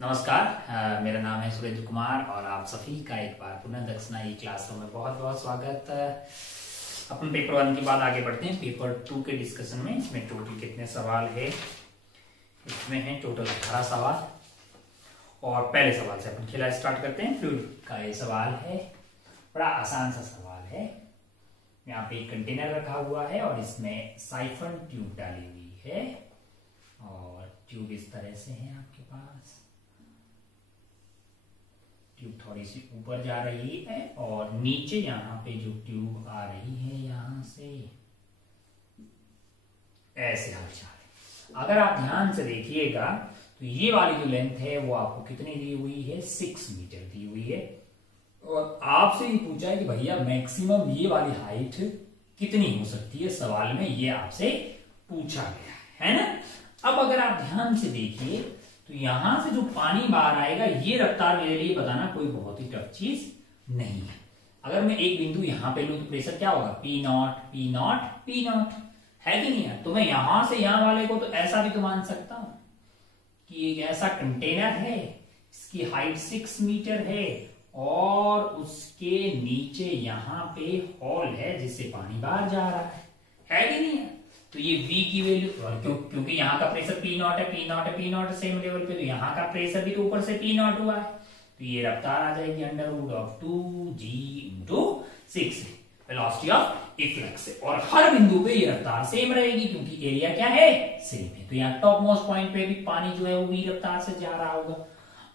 नमस्कार। मेरा नाम है सुरेंद्र कुमार और आप सभी का एक बार पुनः दक्षिणा ई क्लासरूम में बहुत बहुत स्वागत। अपन पेपर 1 के बाद आगे बढ़ते हैं पेपर 2 के डिस्कशन में। इसमें टोटल कितने सवाल है? इसमें है टोटल 18 सवाल और पहले सवाल से अपन खेला स्टार्ट करते हैं। फ्लूइड का ये सवाल है, बड़ा आसान सा सवाल है। यहाँ पे एक कंटेनर रखा हुआ है और इसमें साइफन ट्यूब डाली हुई है और ट्यूब इस तरह से है आपके पास। ट्यूब थोड़ी सी ऊपर जा रही है और नीचे यहाँ पे जो ट्यूब आ रही है यहाँ से ऐसे हालचाल है। अगर आप ध्यान से देखिएगा तो ये वाली जो लेंथ है वो आपको कितनी दी हुई है? 6 मीटर दी हुई है। और आपसे ये पूछा है कि भैया मैक्सिमम ये वाली हाइट कितनी हो सकती है? सवाल में ये आपसे पूछा गया है ना। अब अगर आप ध्यान से देखिए तो यहां से जो पानी बाहर आएगा ये रफ्तार मेरे लिए बताना कोई बहुत ही टफ चीज नहीं है। अगर मैं एक बिंदु यहां पे लूं तो प्रेशर क्या होगा? P not P not P not, है कि नहीं है? तो मैं यहां से यहां वाले को तो ऐसा भी तो मान सकता हूं कि एक ऐसा कंटेनर है, इसकी हाइट 6 मीटर है और उसके नीचे यहां पे हॉल है जिससे पानी बाहर जा रहा है कि नहीं है? तो ये V की वैल्यू, क्योंकि यहाँ का प्रेशर P नॉट है, P नॉट है, P नॉट सेम लेवल पे, तो यहाँ का प्रेशर भी तो ऊपर से P नॉट हुआ है, तो ये रफ्तार आ जाएगी under root of 2G into 6 velocity of efflux. और हर बिंदु पे ये रफ्तार सेम रहेगी क्योंकि एरिया क्या है? सेम है। तो यहाँ टॉप मोस्ट पॉइंट पे भी पानी जो है वो V रफ्तार से जा रहा होगा।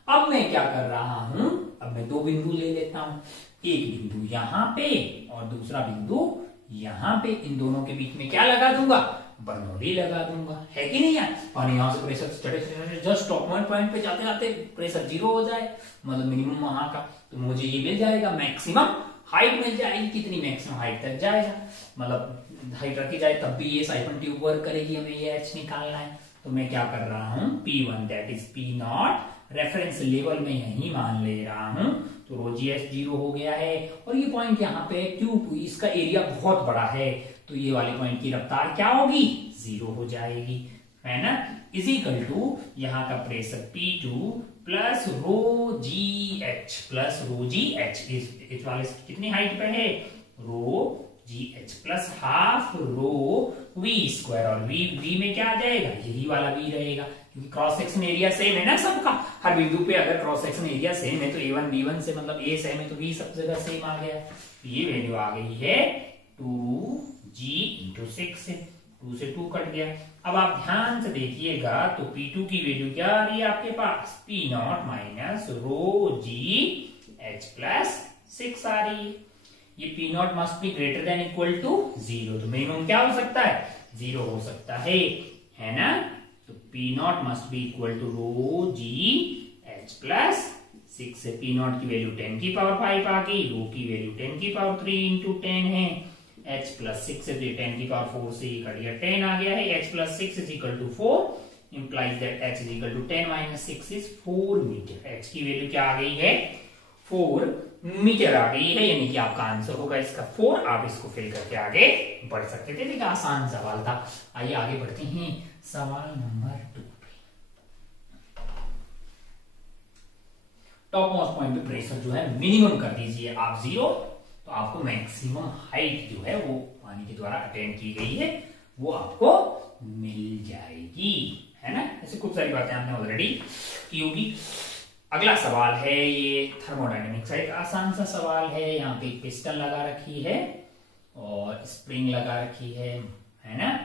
अब मैं क्या कर रहा हूं? अब मैं 2 बिंदु ले लेता हूं, एक बिंदु यहाँ पे और दूसरा बिंदु यहाँ पे। इन दोनों के बीच में क्या लगा दूंगा? बर्नौली लगा दूंगा, है कि नहीं यार? और यहाँ से प्रेशर जस्ट टॉप पॉइंट पे जाते जाते प्रेशर 0 हो जाए, मतलब मिनिमम वहां का, तो मुझे ये मिल जाएगा, मैक्सिमम हाइट मिल जाएगी। कितनी मैक्सिमम हाइट तक जाएगा, मतलब हाइट रखी जाए तब भी ये साइफन ट्यूब वर्क करेगी। हमें ये एच निकालना है, तो मैं क्या कर रहा हूँ? P1 that is P not reference level में यही मान ले रहा हूं, तो रो जी एस 0 हो गया है। और ये पॉइंट यहाँ पे ट्यूब, इसका एरिया बहुत बड़ा है, तो ये वाले पॉइंट की रफ्तार क्या होगी? 0 हो जाएगी, है ना। इज इक्वल टू यहाँ का pressure P2 plus rho G H plus rho G H. इस वाले कितनी हाइट पे है? Rho G H plus half rho V square. और वी में क्या आ जाएगा? यही वाला वी रहेगा क्योंकि क्रॉस सेक्शन एरिया सेम है ना सबका। हर बिंदु पे अगर क्रॉस सेक्शन एरिया सेम है तो A1 B1 से मतलब A सेम है तो V सब जगह सेम आ गया। तो ये वैल्यू आ गई है 2G इंटू 6 से 2 से 2 कट गया। अब आप ध्यान से देखिएगा तो P2 की वैल्यू क्या आ रही है आपके पास? P naught minus rho G H plus 6 आ रही है। ये P naught must be greater than equal to 0, तो मिनिमम क्या हो सकता है? 0 हो सकता है ना। तो P naught must be equal to rho G H plus 6 से P नॉट की वैल्यू 10 की पावर 5 आ गई, रो की वैल्यू 10 की पावर 3 इंटू 10 है, h प्लस 6 से 10 की पावर 4 से कट गया 10 आ गया है। h plus 6 is equal to 4 implies that h is equal to 10 minus 6 is 4 metre. h की वैल्यू क्या आ गई है? 4 मीटर आ गई है, यानी कि आपका आंसर होगा इसका 4। आप इसको फिल करके आगे बढ़ सकते थे। देखिए आसान सवाल था। आइए आगे बढ़ते हैं सवाल नंबर 2। टॉप मोस्ट पॉइंट पे प्रेशर जो है मिनिमम कर दीजिए आप 0, तो आपको मैक्सिमम हाइट जो है वो पानी के द्वारा अटेंड की गई है वो आपको मिल जाएगी, है ना। ऐसे कुछ सारी बातें आपने ऑलरेडी की होगी। अगला सवाल है ये थर्मोडायनेमिक्स का एक आसान सा सवाल है। यहाँ पे एक पिस्टन लगा रखी है और स्प्रिंग लगा रखी है ना।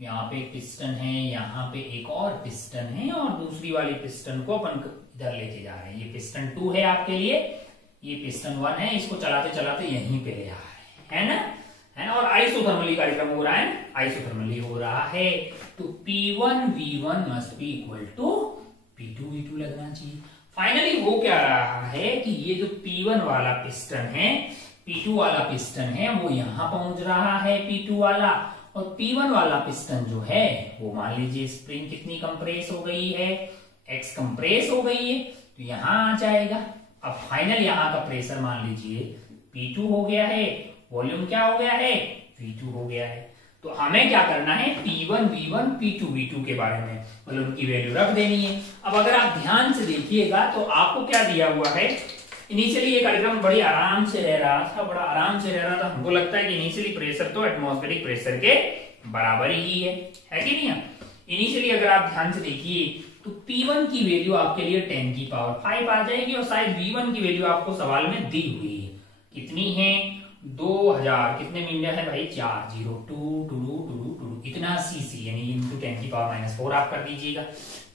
यहाँ पे एक पिस्टन है, यहाँ पे एक और पिस्टन है और दूसरी वाली पिस्टन को अपन इधर लेके जा रहे हैं। ये पिस्टन 2 है आपके लिए, ये पिस्टन 1 है। इसको चलाते चलाते यहीं पे ले आ रहे हैं, है ना। और आइसोथर्मली कार्यक्रम हो रहा है, आइसोथर्मली हो रहा है। तो P1 V1 must be equal to P2 V2 लगना चाहिए। फाइनली हो क्या रहा है कि ये जो P1 वाला पिस्टन है, P2 वाला पिस्टन है, वो यहां पहुंच रहा है P2 वाला, और P1 वाला पिस्टन जो है वो मान लीजिए स्प्रिंग कितनी कंप्रेस हो गई है? X कंप्रेस हो गई है, तो यहां आ जाएगा। अब फाइनल यहां का प्रेशर मान लीजिए P2 हो गया है, वॉल्यूम क्या हो गया है? V2 हो गया है। तो हमें क्या करना है, P1 V1 P2 V2 के बारे में मतलब उनकी वैल्यू रख देनी है। अब अगर आप ध्यान से देखिएगा तो आपको क्या दिया हुआ है, इनिशियली ये कार्यक्रम बड़ी आराम से रह रहा था, बड़ा आराम से रह रहा था। हमको लगता है कि इनिशियली प्रेशर तो एटमॉस्फेरिक प्रेशर के बराबर ही है कि नहीं। इनिशियली अगर आप ध्यान से देखिए तो P1 की वैल्यू आपके लिए 10 की पावर 5 आ जाएगी और शायद V1 की वैल्यू आपको सवाल में दी हुई है, कितनी है 2000, कितने मिनट है भाई 402 इतना सीसी यानी इंटू 10 की पावर -4 आप कर दीजिएगा।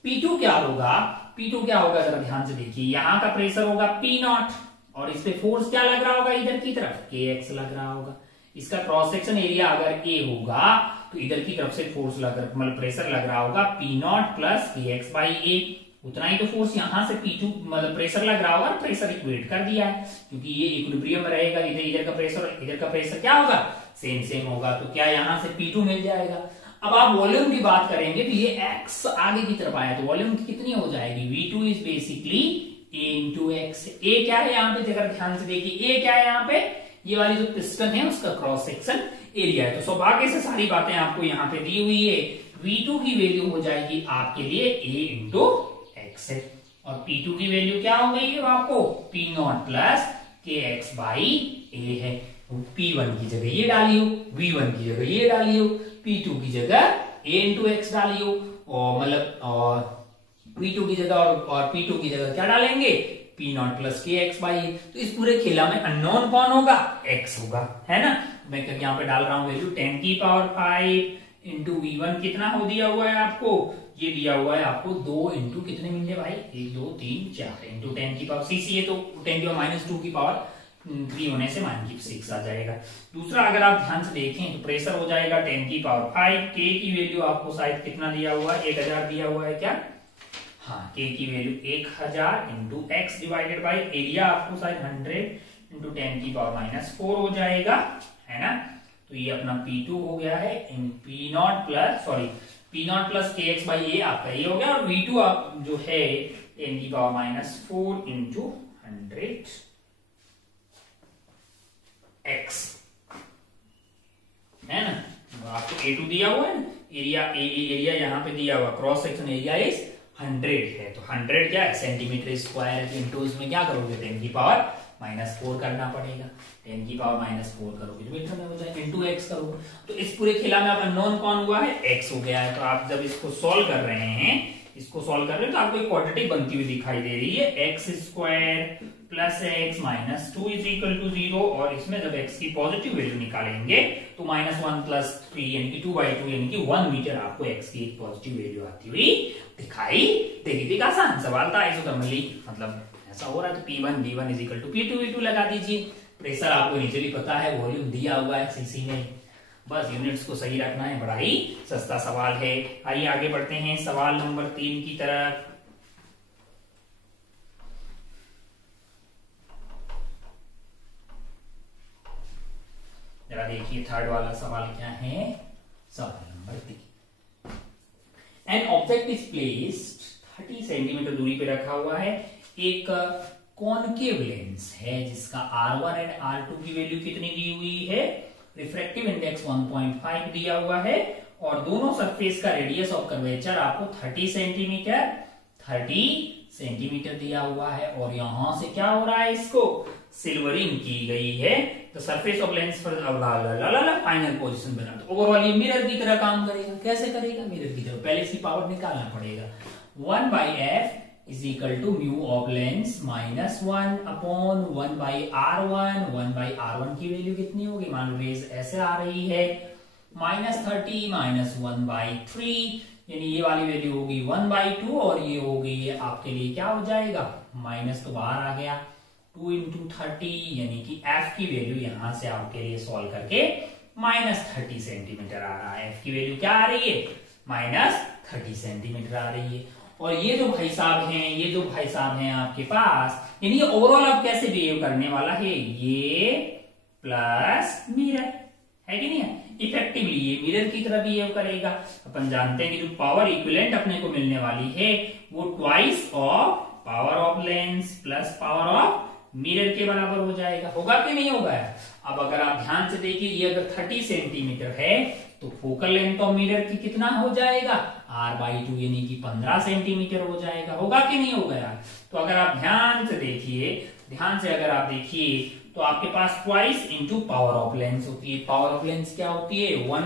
P2 क्या होगा, P2 क्या होगा जरा ध्यान से देखिए, यहाँ का प्रेशर होगा P0 और इस पे फोर्स क्या लग रहा होगा इधर की तरफ kx लग रहा होगा। इसका क्रॉस सेक्शन एरिया अगर a होगा तो इधर की तरफ से फोर्स लग रहा मतलब प्रेशर लग रहा होगा P0 plus kx by a, उतना ही तो फोर्स यहां से P2 मतलब प्रेशर लग रहा होगा, प्रेशर इक्वेट कर दिया है क्योंकि ये इक्विलिब्रियम में रहेगा, इधर का प्रेशर क्या होगा सेम होगा, तो क्या यहां से P2 मिल जाएगा। अब आप वॉल्यूम की बात करेंगे तो ये x आगे की तरफ आया तो वॉल्यूम कितनी हो जाएगी, V2 is basically a into x. A क्या है यहाँ पे अगर ध्यान से देखिए, ए क्या है यहाँ पे, ये वाली जो पिस्टन है उसका क्रॉस सेक्शन एरिया है। तो सौभाग्य से सारी बातें आपको यहाँ पे दी हुई है। V2 की वैल्यू हो जाएगी आपके लिए a इंटू एक्स है और P2 की वैल्यू क्या हो गई है आपको P0 plus kx by a है। P1 की जगह ये डालियो, V1 की जगह ये डालियो, P2 की जगह a इंटू एक्स डालियो और मतलब और V2 की जगह और P2 की जगह क्या डालेंगे P0 plus kx by a। तो इस पूरे खेला में अननोन कौन होगा, x होगा, है ना। मैं यहाँ पे डाल रहा हूं वैल्यू 10 की पावर 5 इंटू V1 कितना हो दिया हुआ है आपको, ये दिया हुआ है आपको 2 इंटू कितने मिल गए भाई 1 2 3 4 इंटू 10 की पावर सीसी है तो 10 की पावर -2 की पावर 3 होने से -6 आ जाएगा। दूसरा अगर आप ध्यान से देखें तो प्रेशर हो जाएगा 10 की पावर 5, k की वैल्यू आपको शायद कितना दिया हुआ है 1000 दिया हुआ है क्या, हाँ k की value 1000 into x divided by area आपको शायद 100 इंटू 10 की पावर -4 हो जाएगा, है ना। तो ये अपना P2 हो गया है P0 plus kx by a आपका ये हो गया और V2 आप जो है 10 की पावर -4 इंटू 100 x, है ना। तो आपको A2 दिया हुआ है, एरिया यहाँ पे दिया हुआ क्रॉस सेक्शन एरिया इज 100 है, तो 100 क्या है सेंटीमीटर स्क्वायर है, इंटू इसमें क्या करोगे 10 की पावर -4 करना पड़ेगा, 10 की पावर -4 करोगे तो मीटर में हो जाए इंटू एक्स करोगे। तो इस पूरे खेला में अब अननोन कौन हुआ है x हो गया है। तो आप जब इसको सॉल्व कर रहे हैं तो आपको एक क्वाड्रेटिक बनती हुई दिखाई दे रही है x square plus x -2 is equal to 0 और इसमें जब x की पॉजिटिव वैल्यू निकालेंगे तो -1 प्लस 3 यानी कि 2/2 यानी कि 1 मीटर आपको x की एक पॉजिटिव वैल्यू आती हुई दिखाई देगी। एक आसान सवाल था आइसोथर्मली मतलब ऐसा हो रहा है तो P1 V1 is equal to P2 V2 लगा दीजिए। प्रेशर आपको इनिशियली पता है, वॉल्यूम दिया हुआ है सीसी में, बस यूनिट्स को सही रखना है, बड़ा ही सस्ता सवाल है। आइए आगे बढ़ते हैं सवाल नंबर 3 की तरफ। जरा देखिए थर्ड वाला सवाल क्या है, सवाल number 3। An object is placed 30 centimetre दूरी पे रखा हुआ है, एक कॉनकेव लेंस है जिसका R1 एंड R2 की वैल्यू कितनी दी हुई है, रिफ्रैक्टिव इंडेक्स 1.5 दिया हुआ है और दोनों सरफेस का रेडियस ऑफ कर्वेचर आपको 30 सेंटीमीटर दिया हुआ है और यहां से क्या हो रहा है, इसको सिल्वरिंग की गई है। तो सरफेस ऑफ लेंस पर फाइनल पोजीशन बना, तो ओवरऑल ये मिरर की तरह काम करेगा। कैसे करेगा, मिरर की तरह, पहले इसकी पावर निकालना पड़ेगा। 1/f is equal to mu of lens -1 upon 1/r1। 1/r1 की वैल्यू कितनी होगी, मान लो रेज ऐसे आ रही है -30 -1/3 यानी ये वाली वैल्यू होगी 1/2 और ये होगी ये आपके लिए क्या हो जाएगा, माइनस तो बाहर आ गया 2 इंटू 30 यानी कि f की वैल्यू यहां से आपके लिए सॉल्व करके -30 सेंटीमीटर आ रहा है। f की वैल्यू क्या आ रही है, -30 सेंटीमीटर आ रही है। और ये जो भाई साहब हैं आपके पास, यानी ये ओवरऑल अब कैसे बिहेव करने वाला है, ये प्लस मिरर है कि नहीं है, इफेक्टिवली ये मिरर की तरह बिहेव करेगा। अपन जानते हैं कि जो पावर इक्विवेलेंट अपने को मिलने वाली है वो twice of power of lens plus power of mirror के बराबर हो जाएगा। होगा कि नहीं होगा, अब अगर आप ध्यान से देखिए, ये अगर 30 सेंटीमीटर है तो फोकल लेंथ ऑफ मिरर की कितना हो जाएगा, r/2 यानी कि 15 सेंटीमीटर हो जाएगा। होगा कि नहीं होगा यार? तो अगर आप ध्यान से देखिए, अगर आप देखिए तो आपके पास twice into power of lens होती है। पावर ऑफ लेंस क्या होती है? 1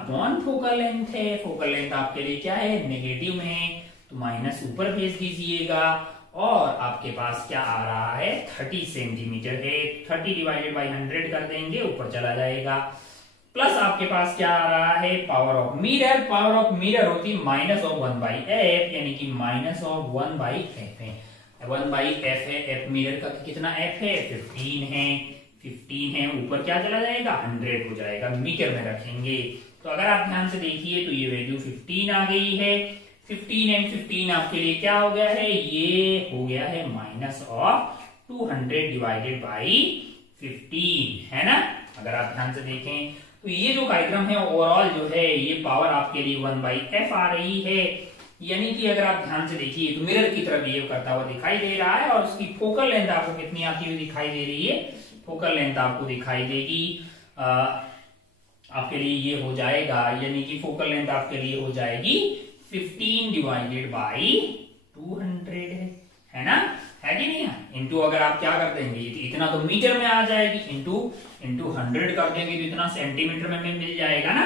अपॉन फोकल लेंथ है। फोकल लेंथ आपके लिए क्या है? नेगेटिव में है, तो माइनस ऊपर भेज दीजिएगा। और आपके पास क्या आ रहा है? 30 सेंटीमीटर है। 30 डिवाइडेड बाई 100 कर देंगे, ऊपर चला जाएगा। प्लस आपके पास क्या आ रहा है? Power of mirror. Power of mirror होती है माइनस ऑफ 1/f, यानी कि माइनस ऑफ 1/f है। 1/f है, f मिरर का कितना f है? 15 है। ऊपर क्या चला जाएगा? 100 हो जाएगा, मीटर में रखेंगे। तो अगर आप ध्यान से देखिए तो ये वैल्यू 15 आ गई है। 15 एंड 15 आपके लिए क्या हो गया है? ये हो गया है माइनस ऑफ 200 डिवाइडेड बाई 15, है ना? अगर आप ध्यान से देखें तो ये जो कार्यक्रम है ओवरऑल जो है, ये पावर आपके लिए 1/f आ रही है। यानी कि अगर आप ध्यान से देखिए तो मिरर की तरह बिहेव करता हुआ दिखाई दे रहा है, और उसकी फोकल लेंथ आपको कितनी आती हुई दिखाई दे रही है? फोकल लेंथ आपको दिखाई देगी आपके लिए ये हो जाएगा, यानी कि फोकल लेंथ आपके लिए हो जाएगी 15 डिवाइडेड बाई 200 है ना? है कि नहीं? इंटू अगर आप क्या कर देंगे, इतना तो मीटर में आ जाएगी, इंटू 100 कर देंगे तो इतना सेंटीमीटर में मिल जाएगा ना,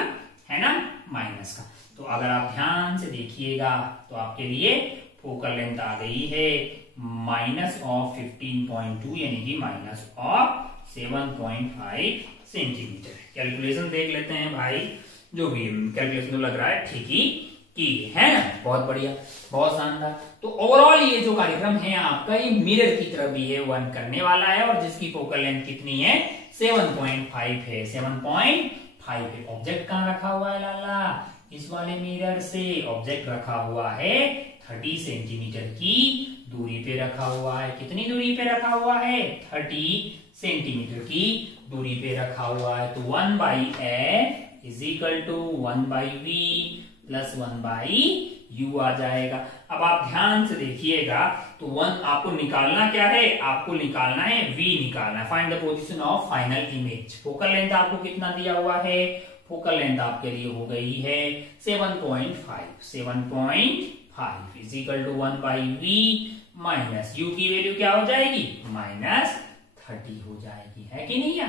है ना? माइनस का। तो अगर आप ध्यान से देखिएगा तो आपके लिए फोकल लेंथ आ गई है माइनस ऑफ 15.2, यानी कि माइनस ऑफ 7.5 सेंटीमीटर। कैलकुलेशन देख लेते हैं भाई, जो भी कैलकुलेशन तो लग रहा है ठीक ही की है ना? बहुत बढ़िया, बहुत शानदार। तो ओवरऑल ये जो कार्यक्रम है आपका, ये मिरर की तरह बिहेव करने वाला है, और जिसकी फोकल लेंथ कितनी है? 7.5 है। 7.5 है। ऑब्जेक्ट कहाँ रखा हुआ है लाला? इस वाले मिरर से ऑब्जेक्ट रखा हुआ है 30 सेंटीमीटर की दूरी पे रखा हुआ है। कितनी दूरी पे रखा हुआ है? 30 सेंटीमीटर की दूरी पे रखा हुआ है। तो 1/f is equal to 1/v plus 1/u आ जाएगा। अब आप ध्यान से देखिएगा तो 1 आपको निकालना क्या है? आपको निकालना है v निकालना है। Find the position of final image. Focal length आपको कितना दिया हुआ है? फोकल लेंथ आपके लिए हो गई है 7.5। 7.5 is equal to 1/v minus u की वैल्यू क्या हो जाएगी? -30 हो जाएगी, है कि नहीं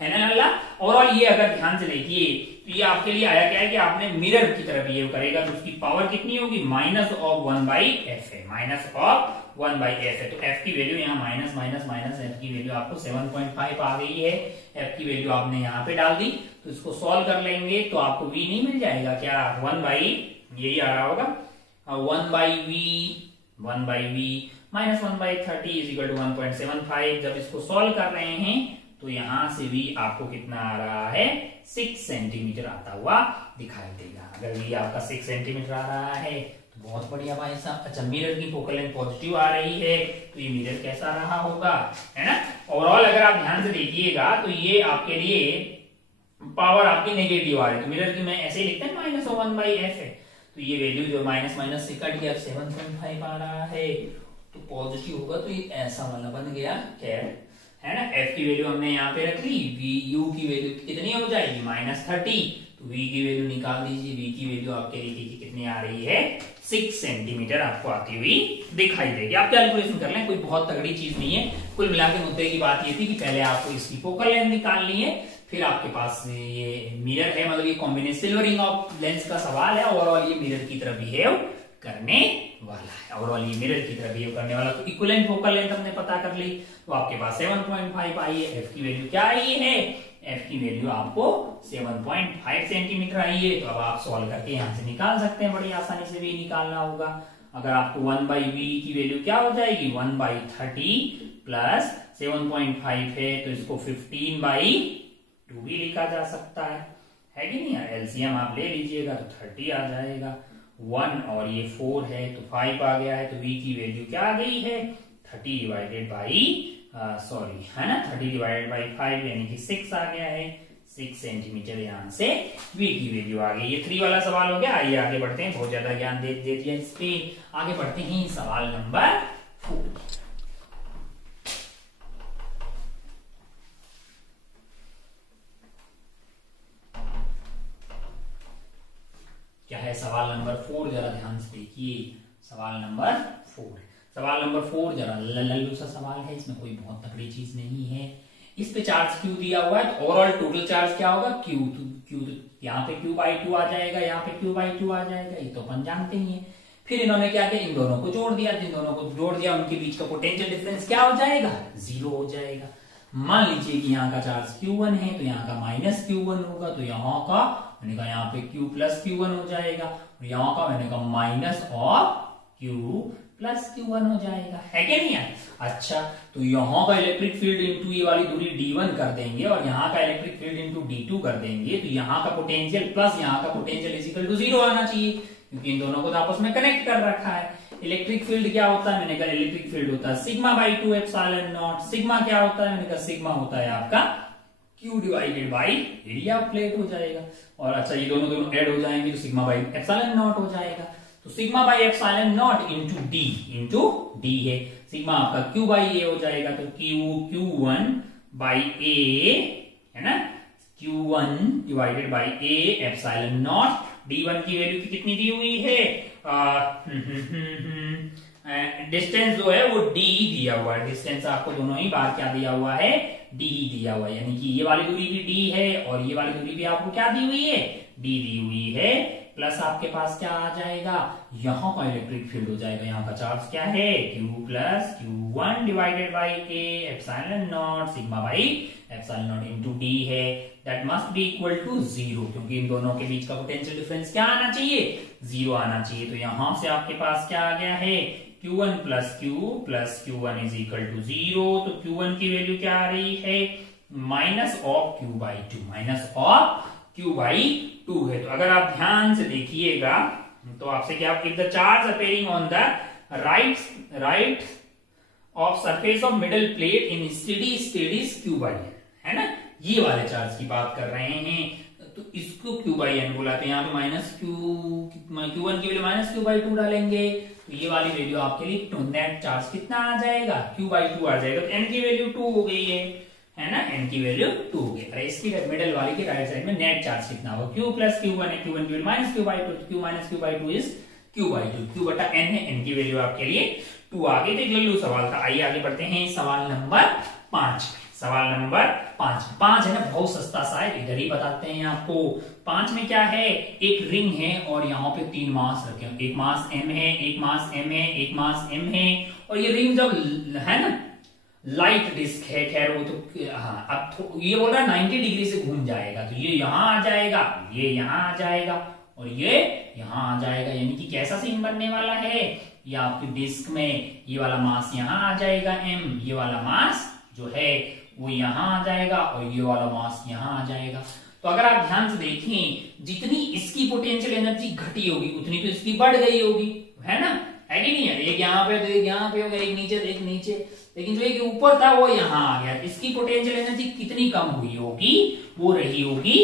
है ना अल्लाह? ओवरऑल ये अगर ध्यान से देखिए तो ये आपके लिए आया क्या है कि आपने मिरर की तरह बिहेव करेगा, तो उसकी पावर कितनी होगी? माइनस ऑफ 1/f है। माइनस ऑफ 1/f है, तो f की वैल्यू यहाँ माइनस माइनस माइनस f की वैल्यू आपको 7.5 आ गई है। f की वैल्यू आपने यहाँ पे डाल दी, तो इसको सॉल्व कर लेंगे तो आपको v नहीं मिल जाएगा क्या? 1/, यही आ रहा होगा 1/v minus 1/30 is equal to 1.75। जब इसको सॉल्व कर रहे हैं तो यहां से भी आपको कितना आ रहा है? 6 सेंटीमीटर आता हुआ दिखाई देगा। अगर भी आपका 6 सेंटीमीटर आ रहा है तो बहुत बढ़िया भाई साहब। अच्छा, मिरर की फोकल लेंथ पॉजिटिव आ रही है, तो ये मिरर कैसा रहा होगा, है ना? ओवरऑल अगर आप ध्यान से देखिएगा तो ये आपके लिए पावर आपकी नेगेटिव आ रही है, तो मिरर की मैं ऐसे ही लिखते हैं माइनस 1/f है, तो ये वैल्यू जो माइनस माइनस से कट गया 7.5 आ रहा है, तो पॉजिटिव होगा तो ये ऐसा वाला बन गया कैट, है ना? f की वैल्यू हमने यहाँ पे रख ली, u की वैल्यू कितनी हो जाएगी? -30। तो v की वैल्यू निकाल दीजिए। v की वैल्यू आपके लिए कितनी आ रही है? 6 सेंटीमीटर आपको आती हुई दिखाई देगी। आप कैलकुलेशन कर लें, कोई बहुत तगड़ी चीज नहीं है। कुल मिला के मुद्दे की बात ये थी कि पहले आपको इसकी फोकल लेंथ निकालनी है, फिर आपके पास ये मिरर है, मतलब ये कॉम्बिनेशन सिल्वरिंग ऑफ लेंस का सवाल है। ओवरऑल ये मिरर की तरह बिहेव करने वाला है। ओवरऑल ये मिरर की तरह बिहेव करने वाला। तो इक्विवेलेंट फोकल लेंथ हमने पता कर ली, तो आपके पास 7.5 आई है। f की वैल्यू क्या आई है? f की वैल्यू आपको 7.5 सेंटीमीटर आई है। तो अब आप सॉल्व करके यहां से निकाल सकते हैं, बड़ी आसानी से भी निकालना होगा। अगर आपको 1/v की वैल्यू क्या हो जाएगी? 1/30 प्लस 7.5 है, तो इसको 15/2 भी लिखा जा सकता है कि नहीं? एलसीएम आप ले लीजिएगा तो 30 आ जाएगा। 1 और ये 4 है तो 5 आ गया है, तो v की वैल्यू क्या आ गई है? 30 डिवाइडेड बाई है ना, 30 डिवाइडेड बाई 5 यानी कि 6 आ गया है। 6 सेंटीमीटर यहां से v की वैल्यू आ गई। ये 3 वाला सवाल हो गया। आइए आगे बढ़ते हैं, बहुत ज्यादा ज्ञान दे दिया इस पे। आगे बढ़ते हैं सवाल नंबर 4। देखिए सवाल नंबर 4। सवाल नंबर 4 जरा लल्लू सा सवाल है, इसमें कोई बहुत तगड़ी चीज नहीं है। इस पे चार्ज क्यू दिया हुआ है, तो ओवरऑल टोटल चार्ज क्या होगा क्यू। तो यहाँ पे क्यू बाई 2 आ जाएगा, यहाँ पे क्यू बाई 2 आ जाएगा, ये तो अपन जानते ही है। फिर इन्होंने क्या किया, इन दोनों को जोड़ दिया, जिन दोनों को जोड़ दिया उनके बीच का पोटेंशियल डिफरेंस क्या हो जाएगा, 0 हो जाएगा। मान लीजिए कि यहाँ का चार्ज Q1 है, तो यहाँ का माइनस Q1 होगा, तो यहाँ का मैंने कहा यहाँ पे Q प्लस Q1 हो जाएगा, और यहाँ का मैंने कहा माइनस और Q प्लस Q1 हो जाएगा, है क्या नहीं है। अच्छा, तो यहाँ का इलेक्ट्रिक फील्ड इंटू ये वाली दूरी D1 कर देंगे, और यहाँ का इलेक्ट्रिक फील्ड इंटू D2 कर देंगे, तो यहाँ का पोटेंशियल प्लस यहाँ का पोटेंशियल इज इक्वल टू 0 आना चाहिए, क्योंकि इन दोनों को तो आपस में कनेक्ट कर रखा है। इलेक्ट्रिक फील्ड क्या होता है, मैंने कहा इलेक्ट्रिक फील्ड होता है sigma by 2 epsilon naught. Sigma क्या होता है, मैंने कहा सिग्मा होता है आपका Q divided by area of plate हो जाएगा। और अच्छा, ये दोनों ऐड हो जाएंगे तो सिग्मा बाई एप्सिलॉन नॉट हो जाएगा। तो sigma by epsilon not into D है, सिग्मा आपका Q बाई ए हो जाएगा, तो Q1 बाई ए है ना, Q1 divided by A epsilon not. D1 की वैल्यू कितनी दी हुई है, डिस्टेंस जो है वो D दिया हुआ है, डिस्टेंस आपको दोनों ही बार क्या दिया हुआ है, D दिया हुआ है, यानी कि ये वाली दूरी भी D है और ये वाली दूरी भी आपको क्या दी हुई है, D दी हुई है। प्लस आपके पास क्या आ जाएगा, यहाँ का इलेक्ट्रिक फील्ड हो जाएगा, यहाँ का चार्ज क्या है Q plus Q1 divided by A epsilon naught sigma by epsilon naught into D है, that must be equal to 0, क्योंकि इन दोनों के बीच का पोटेंशियल डिफरेंस क्या आना चाहिए, 0 आना चाहिए। तो यहां से आपके पास क्या आ गया है, Q1 plus Q1 is equal to 0। तो Q1 की वैल्यू क्या आ रही है, minus of Q by 2, minus of Q by 2 है। तो अगर आप ध्यान से देखिएगा तो आपसे क्या, if the charge appearing on the right of surface of middle plate in steady state is Q by, है ना, ये वाले चार्ज की बात कर रहे हैं, तो इसको Q बाई एन बुलाते हैं। यहाँ पे माइनस Q1 की वैल्यू माइनस Q बाई 2 डालेंगे, तो ये वाली वैल्यू आपके लिए नेट चार्ज कितना आ जाएगा, Q बाई 2 आ जाएगा। तो n की वैल्यू 2 हो गई है ना, n की वैल्यू 2 हो गई। अरे इसकी मिडल वाली के राइट साइड में नेट चार्ज कितना होगा, Q प्लस Q1 है, Q1 की value minus Q by 2, Q minus Q by 2 is Q by 2, Q बटा n है, n की वैल्यू आपके लिए 2 आ गई। तो एक लल्लू सवाल था। आइए आगे बढ़ते हैं सवाल नंबर 5। सवाल नंबर 5 है ना, बहुत सस्ता सा है, इधर ही बताते हैं आपको। 5 में क्या है, एक रिंग है और यहाँ पे 3 मास रखे हैं, एक मास m है, एक मास m है, एक मास m है, और ये रिंग जब है ना लाइट डिस्क है, खैर वो तो हाँ, अब ये बोल रहा है 90 डिग्री से घूम जाएगा, तो ये यहाँ आ जाएगा, ये यहाँ आ जाएगा और ये यहाँ आ जाएगा, यानी कि कैसा सीन बनने वाला है, ये आपकी डिस्क में ये वाला मास यहाँ आ जाएगा m, ये वाला मास जो है वो यहाँ आ जाएगा और ये वाला मास यहाँ आ जाएगा। तो अगर आप ध्यान से देखें, जितनी इसकी पोटेंशियल एनर्जी घटी होगी उतनी तो इसकी बढ़ गई होगी, है ना, है कि नहीं है। एक यहाँ पे तो एक यहाँ पे होगा, एक नीचे, लेकिन जो एक ऊपर था वो यहाँ आ गया, इसकी पोटेंशियल एनर्जी कितनी कम हुई होगी, वो रही होगी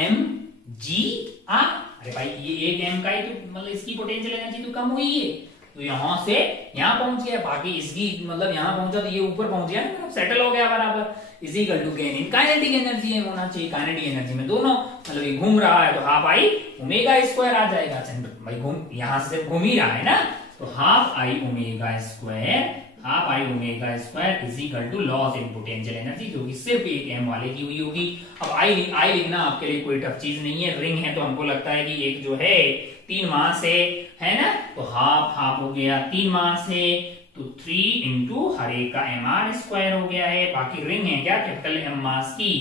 mgr। अरे भाई ये एक m का ही तो मतलब इसकी पोटेंशियल एनर्जी तो कम हुई है, तो यहां से यहां पहुंच गया, बाकी इसकी मतलब यहां पहुंचा तो ये ऊपर पहुंच गया ना, सेटल हो गया बराबर। Is equal to gain in kinetic energy होना चाहिए, काइनेटिक एनर्जी में दोनों मतलब ये घूम रहा है तो हाफ आई ओमेगा स्क्वायर आ जाएगा। भाई घूम यहां से घूम ही रहा है ना, तो half I omega square is equal to loss in potential energy, जो कि सिर्फ एक m वाले की हुई होगी। अब आई लिखना आपके लिए कोई टफ चीज नहीं है, रिंग है तो हमको लगता है कि एक जो है 3 मास है ना, तो हाफ हो गया, 3 मास है तो 3 इंटू हर एक का mr स्क्वायर हो गया है। बाकी रिंग है क्या, कैपिटल M मास की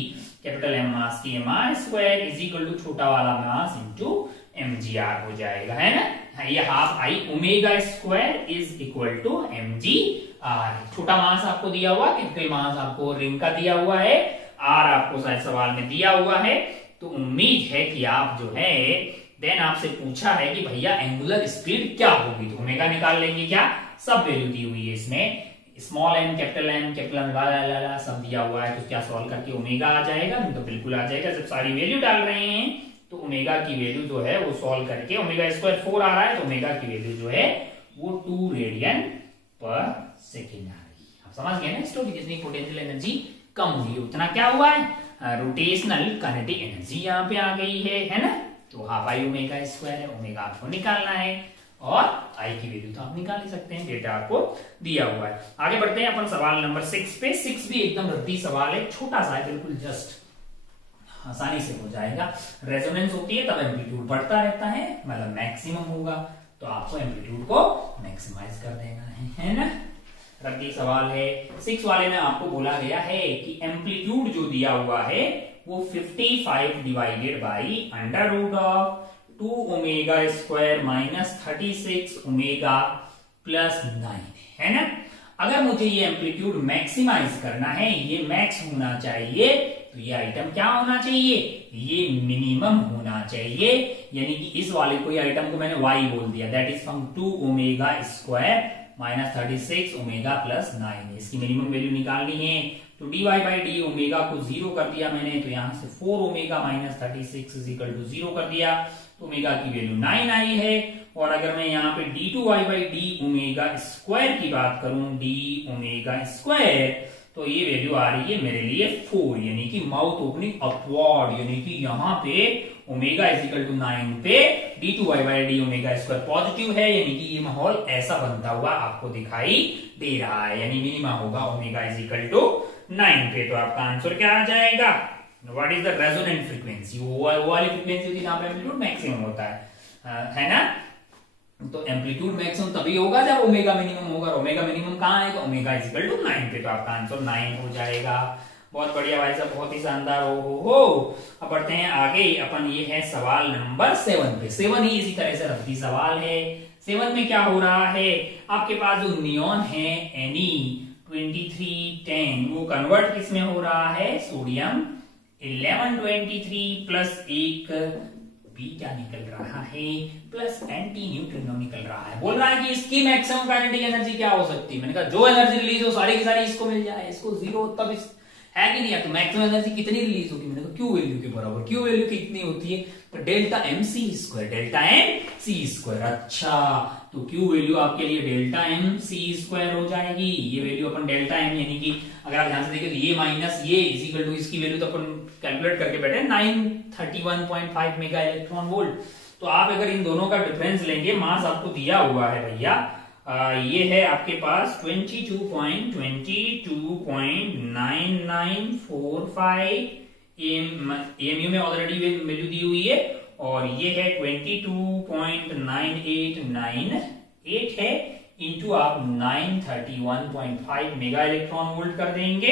mr square is equal to छोटा वाला मास इंटू mgr हो जाएगा, है ना। ये half I omega square is equal to mgr। छोटा मास आपको दिया हुआ, कैपिटल मास आपको रिंग का दिया हुआ है, r आपको शायद सवाल में दिया हुआ है। तो उम्मीद है कि आप जो है देन आपसे पूछा है कि भैया एंगुलर स्पीड क्या होगी, तो ओमेगा निकाल लेंगे क्या, सब वैल्यू दी हुई है इसमें, स्मॉल m कैपिटल M सब दिया हुआ है, तो क्या सॉल्व करके ओमेगा आ जाएगा, तो बिल्कुल आ जाएगा। जब सारी वैल्यू डाल रहे हैं तो ओमेगा की वैल्यू जो है वो सॉल्व करके, ओमेगा स्क्वायर 4 आ रहा है तो ओमेगा की वैल्यू जो है वो 2 रेडियन पर सेकेंड आ रही है। आप समझ गए ना स्टोरी, जितनी पोटेंशियल एनर्जी कम हुई उतना क्या हुआ है, रोटेशनल काइनेटिक एनर्जी यहाँ पे आ गई है ना। तो हाफ आई ओमेगा स्क्वायर है, ओमेगा आपको निकालना है और आई की वैल्यू तो आप निकाल ही सकते हैं, डेटा आपको दिया हुआ है। आगे बढ़ते हैं अपन सवाल नंबर 6 पे। 6 भी एकदम रद्दी सवाल है, छोटा सा है, बिल्कुल जस्ट आसानी से हो जाएगा। रेजोनेंस होती है तब एम्पलीट्यूड बढ़ता रहता है, मतलब मैक्सिमम होगा तो आपको एम्पलीट्यूड को मैक्सिमाइज कर देना है ना। रद्दी सवाल है। 6 वाले में आपको बोला गया है कि एम्पलीट्यूड जो दिया हुआ है वो 55 divided by under root of 2 omega square minus 36 omega plus 9 है ना। अगर मुझे ये एम्पलीट्यूड मैक्सिमाइज करना है, ये मैक्स होना चाहिए, तो ये आइटम क्या होना चाहिए, ये मिनिमम होना चाहिए। यानी कि इस वाले को, ये आइटम को मैंने y बोल दिया, that is from 2 omega square minus 36 omega plus 9। इसकी मिनिमम वैल्यू निकालनी है तो dy बाई डी ओमेगा को 0 कर दिया मैंने, तो यहां से 4 omega minus 36 is equal to 0 कर दिया, तो ओमेगा की वैल्यू 9 आई है। और अगर मैं यहाँ पे d2y by D omega square की बात करूं, डी ओमेगा स्क्वायर, तो ये वैल्यू आ रही है मेरे लिए 4, यानी कि माउथ ओपनिंग अपवर्ड, यानी कि यहाँ पे ओमेगा इज इक्वल टू 9 पे d2y by D omega square positive है, यानी कि ये माहौल ऐसा बनता हुआ आपको दिखाई दे रहा है, यानी मिनिमा होगा ओमेगा इज इक्वल टू 9 पे। तो आपका आंसर क्या आ जाएगा, what is the resonant frequency, वो वाली फ्रीक्वेंसी होती है जहां पे एम्पलीट्यूड मैक्सिमम होता है ना। तो एम्पलीट्यूड मैक्सिमम तभी होगा जब ओमेगा मिनिमम होगा, ओमेगा मिनिमम कहां है, तो ओमेगा इज इक्वल टू 9 पे, तो आपका आंसर 9 हो जाएगा। बहुत बढ़िया भाई साहब, बहुत ही शानदार। हो अब बढ़ते हैं आगे। अपन ये है सवाल नंबर 7 पे। 7 ही इसी तरह से रद्दी सवाल है। 7 में क्या हो रहा है, आपके पास जो नियॉन है Ne2310, वो कन्वर्ट किस में हो रहा है, सोडियम 1123 प्लस एक बीटा निकल रहा है प्लस एंटी न्यूट्रिनो निकल रहा है। बोल रहा है कि इसकी मैक्सिमम काइनेटिक एनर्जी क्या हो सकती है। मैंने कहा जो एनर्जी रिलीज हो सारी की सारी इसको मिल जाए, इसको 0 तब इस है कि नहीं है, तो मैक्सिमम एनर्जी कितनी रिलीज होगी, मैंने कहा क्यू वैल्यू के बराबर। क्यू वैल्यू कितनी होती है, तो delta M C square, delta M C square. अच्छा, तो क्यू वैल्यू आपके लिए डेल्टा एम सी स्क्वायर हो जाएगी। ये वैल्यू अपन डेल्टा एम, यानी कि अगर आप ध्यान से देखें तो ये माइनस ये इज इक्वल टू, इसकी वैल्यू तो अपन कैलकुलेट करके बैठे 931.5 मेगा इलेक्ट्रॉन वोल्ट। तो आप अगर इन दोनों का डिफरेंस लेंगे, मास आपको दिया हुआ है भैया, ये है आपके पास 22.9945 एमयू में ऑलरेडी वैल्यू दी हुई है, और ये है 22.9898 है, इंटू आप 931.5 मेगा इलेक्ट्रॉन वोल्ट कर देंगे,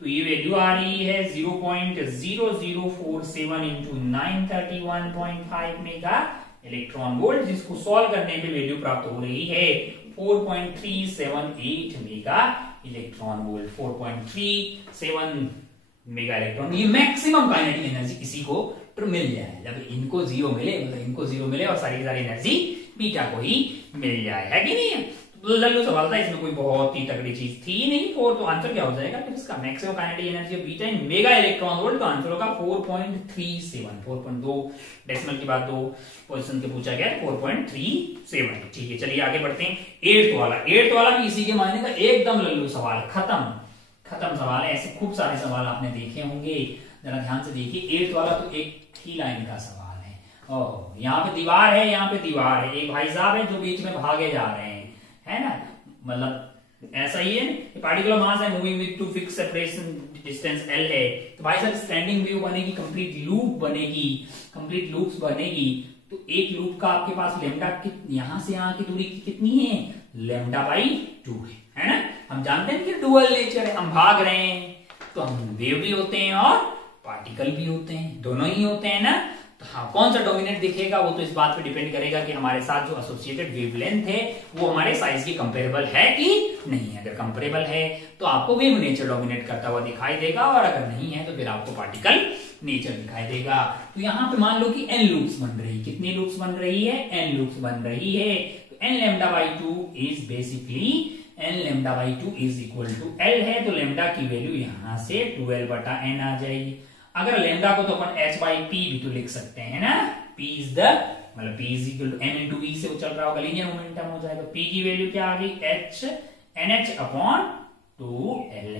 तो ये वैल्यू आ रही है 0.0047 इंटू 931.5 मेगा इलेक्ट्रॉन वोल्ट, जिसको सॉल्व करने पे वैल्यू प्राप्त हो रही है 4.378 mega electron volt. 4.37 mega electron, ये मैक्सिमम काइनेटिक एनर्जी किसी को मिल जाए जब इनको 0 मिले, मतलब इनको 0 मिले और सारी की सारी एनर्जी बीटा को ही मिल जाए, है कि नहीं है। तो लल्लू सवाल था, इसमें कोई बहुत ही तगड़ी चीज थी नहीं। 4 तो आंसर क्या हो जाएगा फिर इसका, maximum kinetic energy of beta in mega electron volt, तो आंसर होगा 4.37, 4.2 डेसिमल के बाद 2 पोजीशन के पूछा गया 4.37। ठीक है, चलिए आगे बढ़ते हैं। 8th वाला भी इसी के मायने का एकदम लल्लू सवाल, खत्म सवाल है। ऐसे खूब सारे सवाल आपने देखे होंगे, जरा ध्यान से देखिए। 8th वाला तो एक ही लाइन का सवाल है। ओह, यहाँ पे दीवार है, यहाँ पे दीवार है, एक भाई साहब है जो बीच में भागे जा रहे हैं, है ना, मतलब ऐसा ही है। पार्टिकुलर मास है moving with two fix separation distance L है, तो भाई साहब स्टैंडिंग वेव बनेगी, कंप्लीट लूप बनेगी, कंप्लीट लूप्स बनेगी। तो एक लूप का आपके पास लेमडा यहां से यहां की दूरी कितनी है, लेमडा बाई 2 है ना। हम जानते हैं कि डुअल नेचर है, हम भाग रहे हैं तो हम वेव भी होते हैं और पार्टिकल भी होते हैं, दोनों ही होते हैं ना। तो हाँ, कौन सा डोमिनेट दिखेगा वो तो इस बात पे डिपेंड करेगा कि हमारे साथ जो एसोसिएटेड वेवलेंथ है वो हमारे साइज की कंपेरेबल है कि नहीं है। अगर कंपेरेबल है तो आपको वेव नेचर डोमिनेट करता हुआ दिखाई देगा, और अगर नहीं है तो फिर आपको पार्टिकल नेचर दिखाई देगा। तो यहाँ पे मान लो कि n लूप्स बन रही है, कितनी लूप्स बन रही है, n लूप्स बन रही है। तो n lambda by 2 is basically n lambda by 2 is equal to L है, तो लैम्डा की वैल्यू यहां से 12/n आ जाएगी। अगर लैम्डा को तो अपन h बाई पी भी तो लिख सकते हैं ना, p इज द मतलब p is equal to m into v से वो चल रहा होगा, लीनियर मोमेंटम हो जाएगा। p की वैल्यू क्या आ गई, h nh अपॉन 2l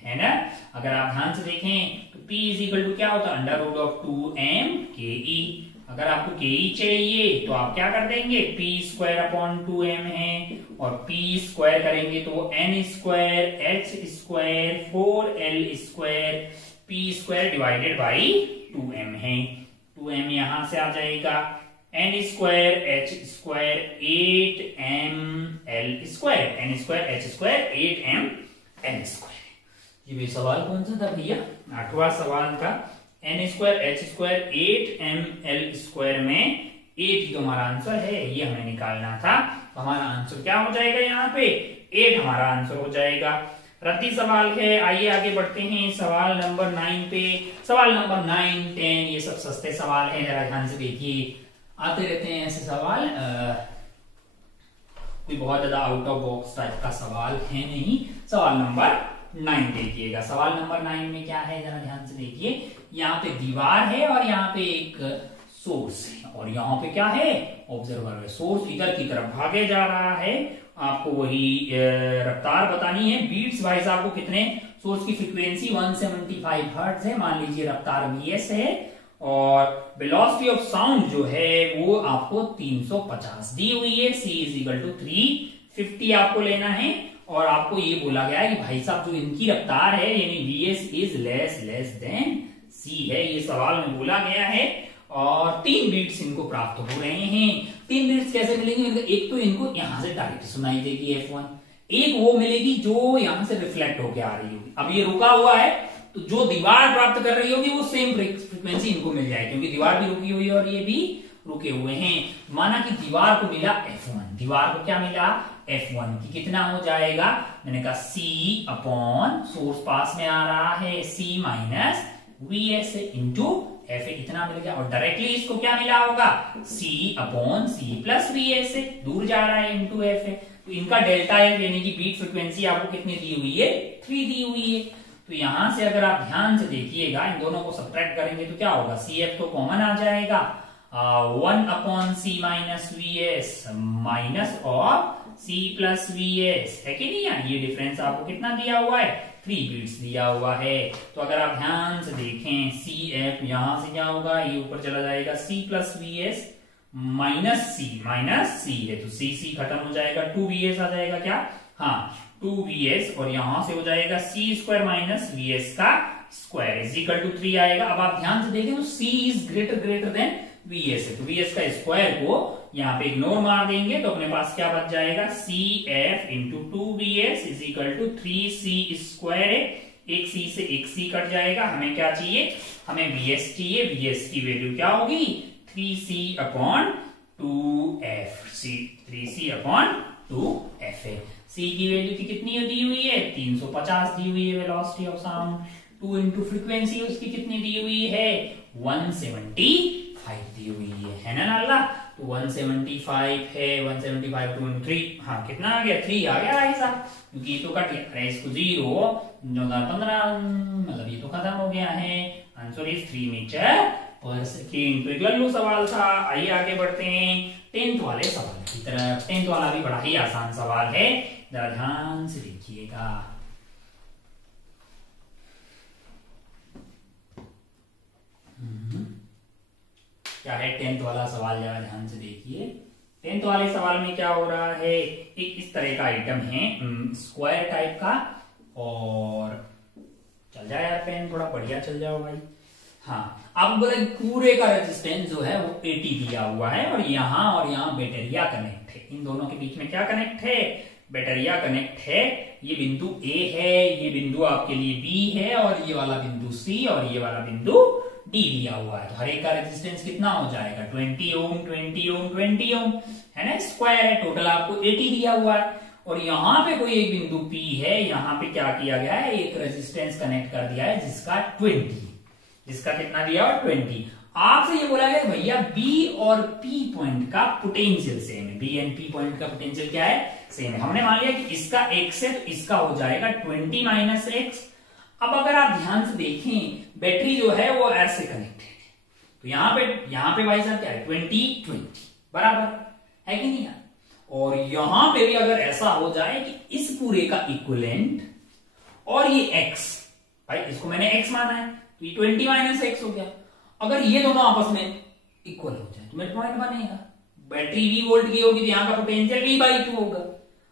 है ना। अगर आप ध्यान से देखें तो p इज इक्वल टू क्या होता है, under root of 2m ke, अगर आपको के ई चाहिए तो आप क्या कर देंगे, पी स्क्वायर अपॉन 2m है, और पी स्क्वायर करेंगे तो वो n square H square 4l square P square divided by 2m है। 2m यहां से आ जाएगा, n square H square 8m l square, n square H square 8m l square. ये सवाल कौन सा था भैया, 8वां सवाल था। n square H square 8m l square में 8 ही तो हमारा आंसर है, ये हमें निकालना था। तो हमारा आंसर क्या हो जाएगा, यहाँ पे 8 हमारा आंसर हो जाएगा। रद्दी सवाल है, आइए आगे बढ़ते हैं सवाल नंबर 9 पे। सवाल नंबर 9, 10 ये सब सस्ते सवाल हैं, जरा ध्यान से देखिए। आते रहते हैं ऐसे सवाल, कोई बहुत ज्यादा आउट ऑफ बॉक्स टाइप का सवाल है नहीं। सवाल नंबर 9 देखिएगा। सवाल नंबर 9 में क्या है, जरा ध्यान से देखिए। यहाँ पे दीवार है और यहाँ पे एक सोर्स है, और यहाँ पे क्या है, ऑब्जर्वर है। सोर्स इधर की तरफ भागे जा रहा है, आपको वही रफ्तार बतानी है। बीट्स भाई साहब को कितने, सोर्स की फ्रीक्वेंसी 175 हर्ट्ज है, मान लीजिए रफ्तार vs है, और वेलोसिटी ऑफ साउंड जो है वो आपको 350 दी हुई है। c = 350 आपको लेना है, और आपको ये बोला गया है कि भाई साहब जो इनकी रफ्तार है यानी vs is less than c है, ये सवाल में बोला गया है। और 3 बीट्स इनको प्राप्त हो रहे हैं। 3 बीट्स कैसे मिलेंगे, एक तो इनको यहां से डायरेक्ट सुनाई देगी f1, एक वो मिलेगी जो यहां से रिफ्लेक्ट होकर आ रही होगी। अब ये रुका हुआ है तो जो दीवार प्राप्त कर रही होगी वो सेम फ्रीक्वेंसी इनको मिल जाएगी, क्योंकि दीवार भी रुकी हुई है और ये भी रुके हुए हैं। माना कि दीवार को मिला f1, दीवार को क्या मिला f1 की कितना हो जाएगा, मैंने कहा c अपॉन सोर्स पास में आ रहा है c minus vs into f इतना मिल गया, और डायरेक्टली इसको क्या मिला होगा c upon c plus vs, दूर जा रहा है इंटू f। तो इनका डेल्टा एफ यानी कि बीट फ्रीक्वेंसी आपको कितनी दी हुई है, 3 दी हुई है। तो यहां से अगर आप ध्यान से देखिएगा, इन दोनों को सब्ट्रैक्ट करेंगे तो क्या होगा, cf तो कॉमन आ जाएगा, 1 upon c minus vs minus और c प्लस vs है कि नहीं यार। ये डिफरेंस आपको कितना दिया हुआ है, 3 बीट्स दिया हुआ है। तो अगर आप ध्यान से देखें, cf यहां से क्या होगा, ये ऊपर चला जाएगा c plus vs minus c है, तो c खत्म हो जाएगा, 2vs आ जाएगा क्या, हाँ 2vs, और यहां से हो जाएगा c स्क्वायर माइनस vs का स्क्वायर इज इक्वल टू 3 आएगा। अब आप ध्यान से देखें तो c is greater than vs है, तो vs का स्क्वायर को यहाँ पे इग्नोर मार देंगे तो अपने पास क्या बच जाएगा, cf into 2vs is equal to 3c square है, एक c से एक c कट जाएगा। हमें क्या चाहिए, हमें vs चाहिए, vs की वैल्यू क्या होगी, 3c upon 2f, 3c upon 2f है। c की वैल्यू की कितनी दी हुई है, 350 दी हुई है velocity of sound, 2 into frequency उसकी कितनी दी हुई है, 175 दी हुई है ना नाला। तो 175 है, 175 2 इंटू 3, हाँ कितना आ गया, 3 आ गया भाई साहब, क्योंकि ये तो कट गया, इसको 0 15 मतलब ये तो खत्म हो गया है। आंसर इज 3 मीटर पर सेकेंड। तो एक लल्लू सवाल था। आइए आगे बढ़ते हैं 10th वाले सवाल की तरफ। 10th वाला भी बड़ा ही आसान सवाल है, जरा ध्यान से देखिएगा। क्या है 10th वाला सवाल, जरा ध्यान से देखिए। 10th वाले सवाल में क्या हो रहा है, एक इस तरह का आइटम है स्क्वायर टाइप का, और चल जाए यार पेन, थोड़ा बढ़िया चल जाओ भाई। हाँ, अब पूरे का रेजिस्टेंस जो है वो 80 दिया हुआ है, और यहाँ बैटरिया कनेक्ट है। इन दोनों के बीच में क्या कनेक्ट है, बैटरिया कनेक्ट है। ये बिंदु A है, ये बिंदु आपके लिए B है, और ये वाला बिंदु C, और ये वाला बिंदु D दिया हुआ है। तो हर एक का रेजिस्टेंस कितना हो जाएगा, 20 ओम 20 ओम 20 ओम है ना, स्क्वायर है, टोटल आपको 80 दिया हुआ है। और यहाँ पे कोई एक बिंदु P है, यहाँ पे क्या किया गया है, एक रेजिस्टेंस कनेक्ट कर दिया है जिसका 20, जिसका कितना दिया हुआ 20। आपसे ये बोला गया भैया B और P पॉइंट का पोटेंशियल सेम है, B एंड P पॉइंट का पोटेंशियल क्या है, सेम है। हमने मान लिया कि इसका x है तो इसका हो जाएगा 20 माइनस x। अब अगर आप ध्यान से देखें, बैटरी जो है वो ऐसे कनेक्टेड है, तो यहाँ पे भाई साहब क्या है, 20 बराबर है कि नहीं यार। और यहां पे भी अगर ऐसा हो जाए कि इस पूरे का इक्विवेलेंट और ये x, भाई इसको मैंने x माना है तो ये 20 माइनस x हो गया। अगर ये दोनों आपस में इक्वल हो जाए तो मिड पॉइंट बनेगा। बैटरी V वोल्ट की होगी तो यहाँ का पोटेंशियल V/2 होगा,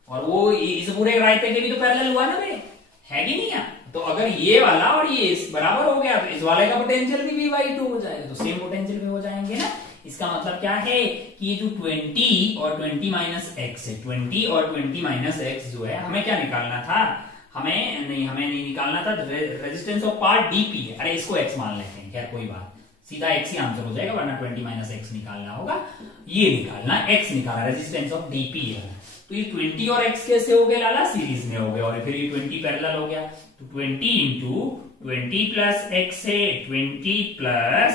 और वो इस पूरे रायते के भी तो पैरेलल हुआ ना बे, है कि नहीं है? तो अगर ये वाला और ये इस बराबर हो गया तो इस वाले का पोटेंशियल भी V/2 हो जाएगा, तो सेम पोटेंशियल पे हो जाएंगे ना। इसका मतलब क्या है कि ये जो 20 और 20 माइनस एक्स है, 20 और 20 माइनस एक्स जो है, हमें क्या निकालना था, हमें नहीं निकालना था, रेजिस्टेंस ऑफ पार्ट डीपी है। अरे इसको एक्स मान लेते हैं, खैर कोई बात, सीधा एक्स ही आंसर हो जाएगा, वरना 20 माइनस एक्स निकालना होगा, ये निकालना, एक्स निकालना, रेजिस्टेंस ऑफ डीपी है। तो ये 20 और x कैसे हो गए लाला, सीरीज में हो गए, और फिर ये 20 पैरेलल हो गया, तो 20 इंटू 20 प्लस एक्स है, 20 प्लस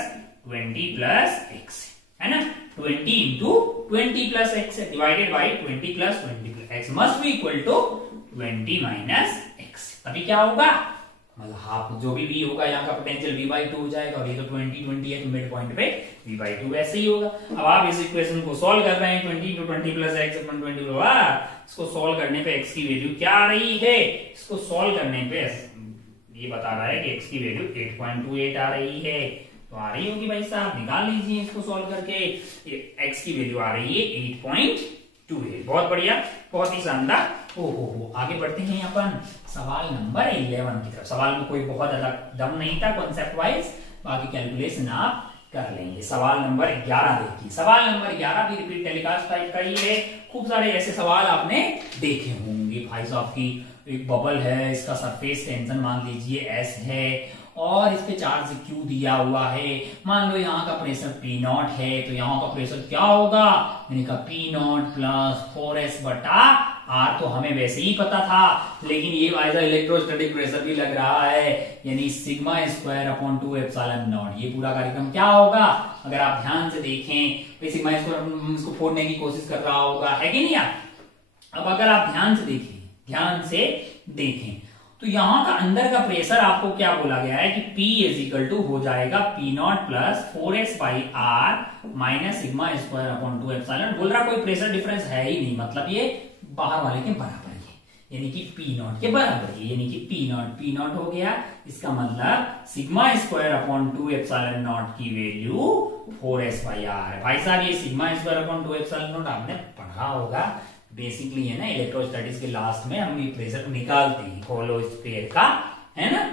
एक्स है ना, 20 इंटू 20 प्लस एक्स है, divided by 20 plus x must be equal to 20 minus x, तभी क्या होगा, मतलब हाफ जो भी होगा यहाँ का पोटेंशियल V/2 हो जाएगा, और ये तो 20 है तो मिड पॉइंट पे V/2 वैसे ही होगा। अब आप इस इक्वेशन को सॉल्व कर रहे हैं, 20 इंटू 20 प्लस एक्स अपन 20 होगा, इसको सॉल्व करने पे x की वैल्यू क्या आ रही है, इसको सॉल्व करने पे ये बता रहा है कि x की वैल्यू 8.28 आ रही है, तो आ रही होगी भाई साहब, निकाल लीजिए इसको सॉल्व करके, x की वैल्यू आ रही है 8.28, बहुत बढ़िया, बहुत ही शानदार। हो आगे बढ़ते हैं अपन सवाल नंबर 11 की तरफ। सवाल में कोई बहुत अलग दम नहीं था कॉन्सेप्ट वाइज, बाकी कैलकुलेशन आप कर लेंगे। सवाल नंबर 11 देखिए, सवाल नंबर 11 भी रिपीट टेलीकास्ट टाइप का ही है। खूब सारे ऐसे सवाल आपने देखे होंगे भाई साहब की, एक बबल है, इसका सरफेस टेंशन मान लीजिए S है, और इस पे चार्ज Q दिया हुआ है, मान लो यहाँ का प्रेशर P0 है, तो यहाँ का प्रेशर क्या होगा, मैंने कहा P0 प्लस 4S बटा R, तो हमें वैसे ही पता था, लेकिन ये वाइज इलेक्ट्रोस्टैटिक प्रेशर भी लग रहा है, यानी sigma square upon 2 epsilon not. ये पूरा कार्यक्रम क्या होगा, अगर आप ध्यान से देखें, सिग्मा स्क्वायर इसको फोड़ने की कोशिश कर रहा होगा, है कि नहीं यार। अब अगर आप ध्यान से देखें तो यहाँ का अंदर का प्रेशर आपको क्या बोला गया है कि P इज इक्वल टू हो जाएगा P0 plus 4S by R minus sigma square upon 2 epsilon. बोल रहा कोई प्रेशर डिफरेंस है ही नहीं, मतलब ये बाहर वाले के बराबर है, यानी कि P0 के बराबर है, यानी कि P0 हो गया। इसका मतलब sigma square upon 2 epsilon not की वैल्यू 4S बाई R है। भाई साहब ये sigma square upon 2 epsilon not आपने पढ़ा होगा, बेसिकली है ना, इलेक्ट्रोस्टैटिक्स के लास्ट में हम ये प्रेशर निकालते हैं होलो स्फीयर का, है ना।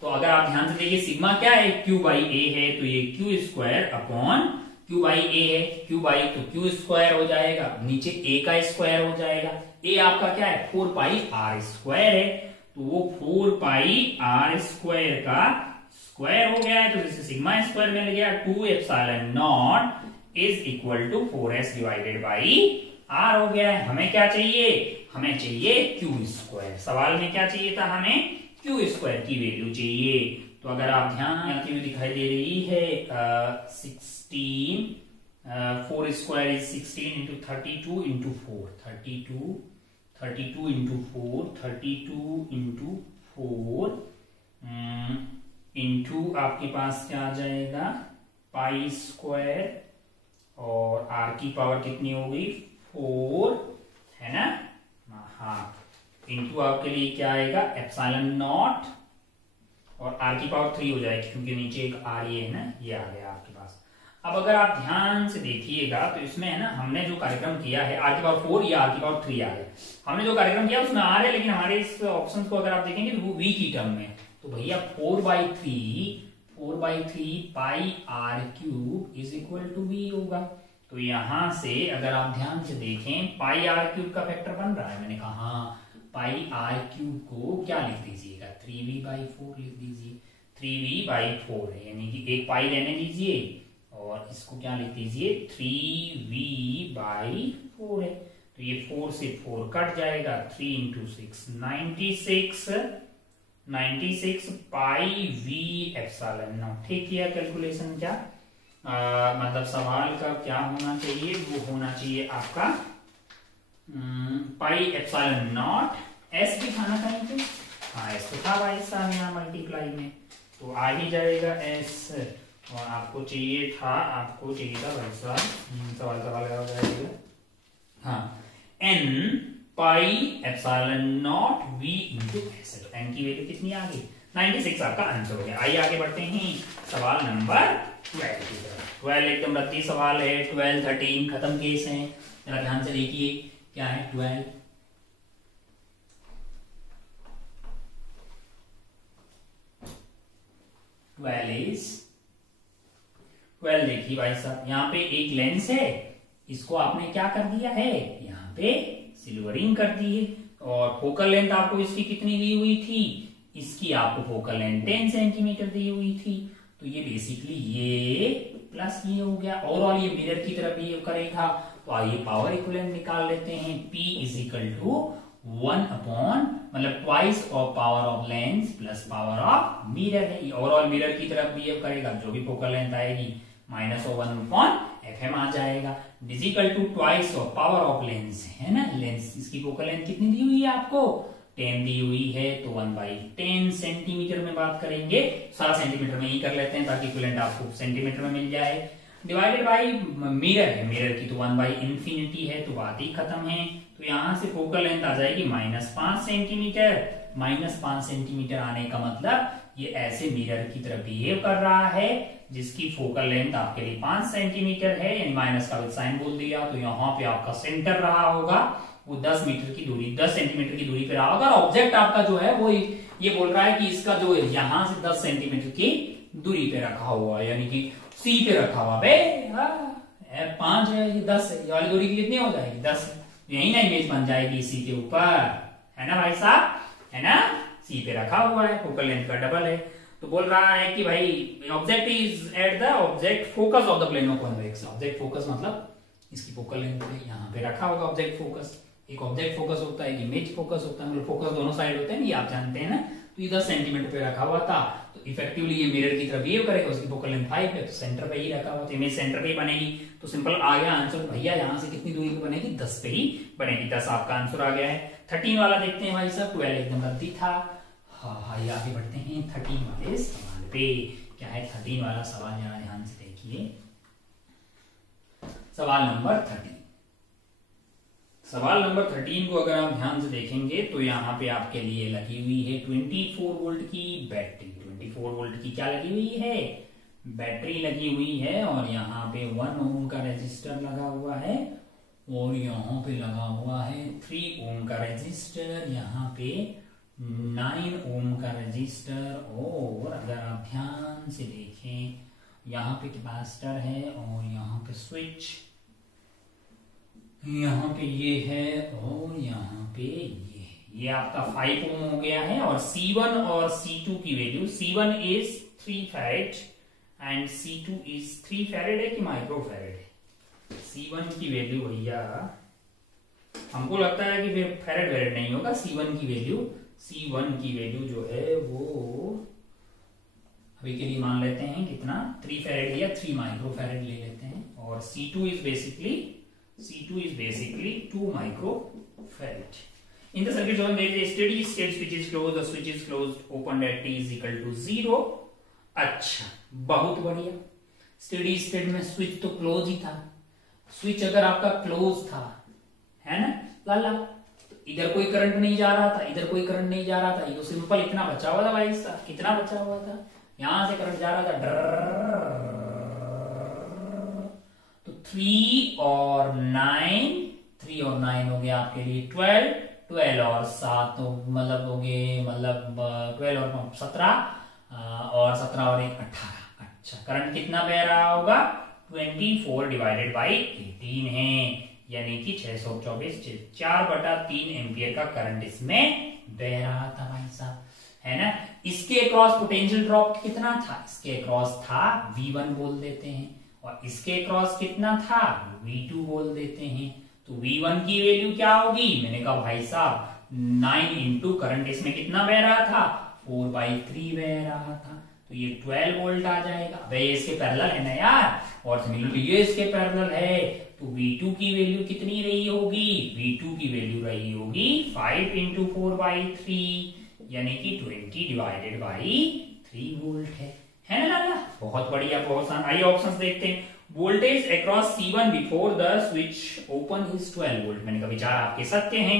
तो अगर आप ध्यान से देखिए सिग्मा क्या है, Q बाई A है, तो ये Q square upon Q by A है, Q बाई तो Q स्क्वायर हो जाएगा, नीचे A का स्क्वायर हो जाएगा, A आपका क्या है 4 पाई R स्क्वायर है, तो वो 4 पाई R स्क्वायर का स्क्वायर हो गया है, तो जैसे सिग्मा स्क्वायर मिल गया 2 epsilon naught is equal to 4S divided by R हो गया है। हमें क्या चाहिए, हमें चाहिए Q स्क्वायर, सवाल में क्या चाहिए था, हमें Q स्क्वायर की वैल्यू चाहिए। तो अगर आप ध्यान आती हुई दिखाई दे रही है 16, 4 square is 16 into 32 into 4, 32 into 4, 32 into 4 into आपके पास क्या आ जाएगा पाई स्क्वायर, और R की पावर कितनी हो गई 4, है ना, हाँ, इंटू आपके लिए क्या आएगा एप्सिलॉन नॉट, और R की पावर 3 हो जाएगी, क्योंकि नीचे एक R ये है ना, ये आ गया आपके पास। अब अगर आप ध्यान से देखिएगा तो इसमें है ना, हमने जो कार्यक्रम किया है R की पावर 4 या R की पावर 3 आ गया, हमने जो कार्यक्रम किया उसमें R है, लेकिन हमारे इस ऑप्शन को अगर आप देखेंगे तो वो V की टर्म में, तो भैया 4/3 pi R cube is equal to V होगा। तो यहां से अगर आप ध्यान से देखें पाई R क्यूब का फैक्टर बन रहा है, मैंने कहा पाई R क्यूब को क्या लिख दीजिएगा 3V/4 लिख दीजिए, 3V/4 है, यानी कि एक पाई लेने दीजिए और इसको क्या लिख दीजिए 3V/4 है, तो ये 4 से 4 कट जाएगा, 3 into 6 96 pi V epsilon not. ठीक किया कैलकुलेशन, क्या मतलब सवाल का क्या होना चाहिए, वो होना चाहिए आपका पाई एप्सिलॉन नॉट, S दिखाना कहीं पे, हाँ S तो था भाई साहब यहाँ मल्टीप्लाई में, तो आ ही जाएगा S, और आपको चाहिए था भाई साहब सवाल हो जाएगा, हाँ N pi epsilon not V into S, तो N की वैल्यू कितनी आ गई 96 आपका आंसर हो गया। आइए आगे बढ़ते हैं सवाल नंबर 12 की तरफ। 12 एकदम रद्दी सवाल है। 12 13 खत्म केस है। जरा ध्यान से देखिए क्या है 12। 12 देखिए भाई साहब, यहाँ पे एक लेंस है, इसको आपने क्या कर दिया है, यहाँ पे सिल्वरिंग कर दी है। और फोकल लेंथ आपको इसकी कितनी दी हुई थी, इसकी आपको फोकल लेंथ 10 सेंटीमीटर दी हुई थी। तो ये बेसिकली ये प्लस ये हो गया। ओवरऑल ये मिरर की तरफ बिहेव करेगा। तो आइए पावर इक्विवेलेंट निकाल लेते हैं। P is equal to 1 upon मतलब twice of power of lens plus power of mirror है। ओवरऑल मिरर की तरफ बिहेव करेगा, जो भी फोकल लेंथ आएगी माइनस ऑफ 1 अपॉन FM आ जाएगा। डिजिकल to twice of power of lens है ना, लेंस इसकी फोकल लेंथ कितनी दी हुई है आपको, 10 दी हुई है। तो 1/10 सेंटीमीटर में बात करेंगे, सारा सेंटीमीटर में ही कर लेते हैं ताकि इक्विवेलेंट आपको सेंटीमीटर में मिल जाए। डिवाइडेड बाई मिरर है, मिरर की तो 1/∞ है, तो बात ही खत्म है। तो यहां से फोकल लेंथ आ जाएगी -5 सेंटीमीटर। -5 सेंटीमीटर आने का मतलब ये ऐसे मिरर की तरफ बिहेव कर रहा है जिसकी फोकल लेंथ आपके लिए 5 सेंटीमीटर है, यानी माइनस का साइन बोल दिया। तो यहाँ पे आपका सेंटर रहा होगा वो 10 मीटर की दूरी, 10 सेंटीमीटर की दूरी पे रहा होगा। और ऑब्जेक्ट आपका जो है वो ये बोल रहा है कि इसका जो यहां से 10 सेंटीमीटर की दूरी पे रखा हुआ, यानी कि सी पे रखा हुआ। 5 है, ये 10 है, ये वाली दूरी कितनी हो जाएगी, 10। यही ना इमेज बन जाएगी सी के ऊपर, है ना भाई साहब, है ना, सी पे रखा हुआ है, फोकल लेंथ का डबल है। तो बोल रहा है कि भाई object is at the object focus of the plane of convex. Object focus मतलब इसकी फोकल लेंथ यहाँ पे रखा होगा ऑब्जेक्ट फोकस। एक ऑब्जेक्ट फोकस होता है, एक इमेज फोकस होता है, मतलब फोकस दोनों साइड होते हैं, ये आप जानते हैं ना। तो ये 10 सेंटीमीटर पे रखा हुआ था, तो इफेक्टिवली ये मिरर की तरफ बिहेव करेगा, उसकी फोकल लेंथ 5 है, तो सेंटर पे ही रखा हुआ, तो इमेज सेंटर पे ही बनेगी। तो सिंपल आ गया आंसर भैया, यहाँ से कितनी दूरी पे बनेगी, 10 पे ही बनेगी। 10 आपका आंसर आ गया है। 13 वाला देखते हैं भाई साहब, 12 एकदम रद्दी था। हाँ, ये आगे बढ़ते हैं 13 वाले सवाल पे। क्या है 13 वाला सवाल, जरा ध्यान से देखिए। सवाल नंबर 13। सवाल नंबर 13 को अगर आप ध्यान से देखेंगे तो यहाँ पे आपके लिए लगी हुई है 24 वोल्ट की बैटरी। 24 वोल्ट की क्या लगी हुई है, बैटरी लगी हुई है। और यहाँ पे 1 ओम का रेजिस्टर लगा हुआ है, और यहाँ पे लगा हुआ है 3 ओम का रेजिस्टर, यहाँ पे 9 ओम का रेजिस्टर। और अगर आप ध्यान से देखें यहाँ पे कैपेसिटर है, और यहाँ पे स्विच, यहाँ पे ये है, और यहाँ पे ये आपका 5 ओम हो गया है। और C1 और C2 की value, C1 is 3 farad and C2 is 3 farad है कि माइक्रो फैरेड है। C1 की वैल्यू भैया हमको लगता है कि फिर फैरेड वेरेड नहीं होगा। C1 की वैल्यू जो है वो अभी के लिए मान लेते हैं कितना, 3 फैरेड या 3 माइक्रो फैरेड ले लेते हैं। और C2 is basically 2 microfarad. In the circuit zone, there is a steady state switch is closed, the switch is closed, open at t is equal to 0. अच्छा, बहुत बढ़िया। स्टेडी स्टेट में switch तो close ही था। स्विच अगर आपका close था, है ना लाला, तो इधर कोई करंट नहीं जा रहा था, इधर कोई करंट नहीं जा रहा था, ये तो सिंपल इतना बचा हुआ था भाई साहब। कितना बचा हुआ था, यहां से करंट जा रहा था डर। तो 3 और 9 हो गया आपके लिए 12 और 7 तो मतलब हो गए, मतलब 12 और 17 और 17 और 1 18। अच्छा, करंट कितना बह रहा होगा, 24 डिवाइडेड बाई 18 है, यानी कि 624, 4/3 एम्पियर का करंट इसमें बह रहा था भाई साहब, है ना। इसके अक्रॉस पोटेंशियल ड्रॉप कितना था, इसके अक्रॉस था V1 बोल देते हैं, और इसके अक्रॉस कितना था, V2 बोल देते हैं। तो V1 की वैल्यू क्या होगी, मैंने कहा भाई साहब 9 इंटू करंट इसमें कितना बह रहा था, 4/3 बह रहा था, तो ये 12 वोल्ट आ जाएगा। भाई इसके पैरेलल है ना यार, और ये इसके पैरेलल है। तो V2 की वैल्यू कितनी रही होगी, V2 की वैल्यू रही होगी 5 इंटू 4/3, यानी कि 20 डिवाइडेड बाई 3 वोल्ट है ना लाला। बहुत बढ़िया, बहुत आसान। आइए ऑप्शंस देखते हैं। Voltage across C1 before the switch open is 12 volt. मैंने कहा विचार आपके सत्य हैं।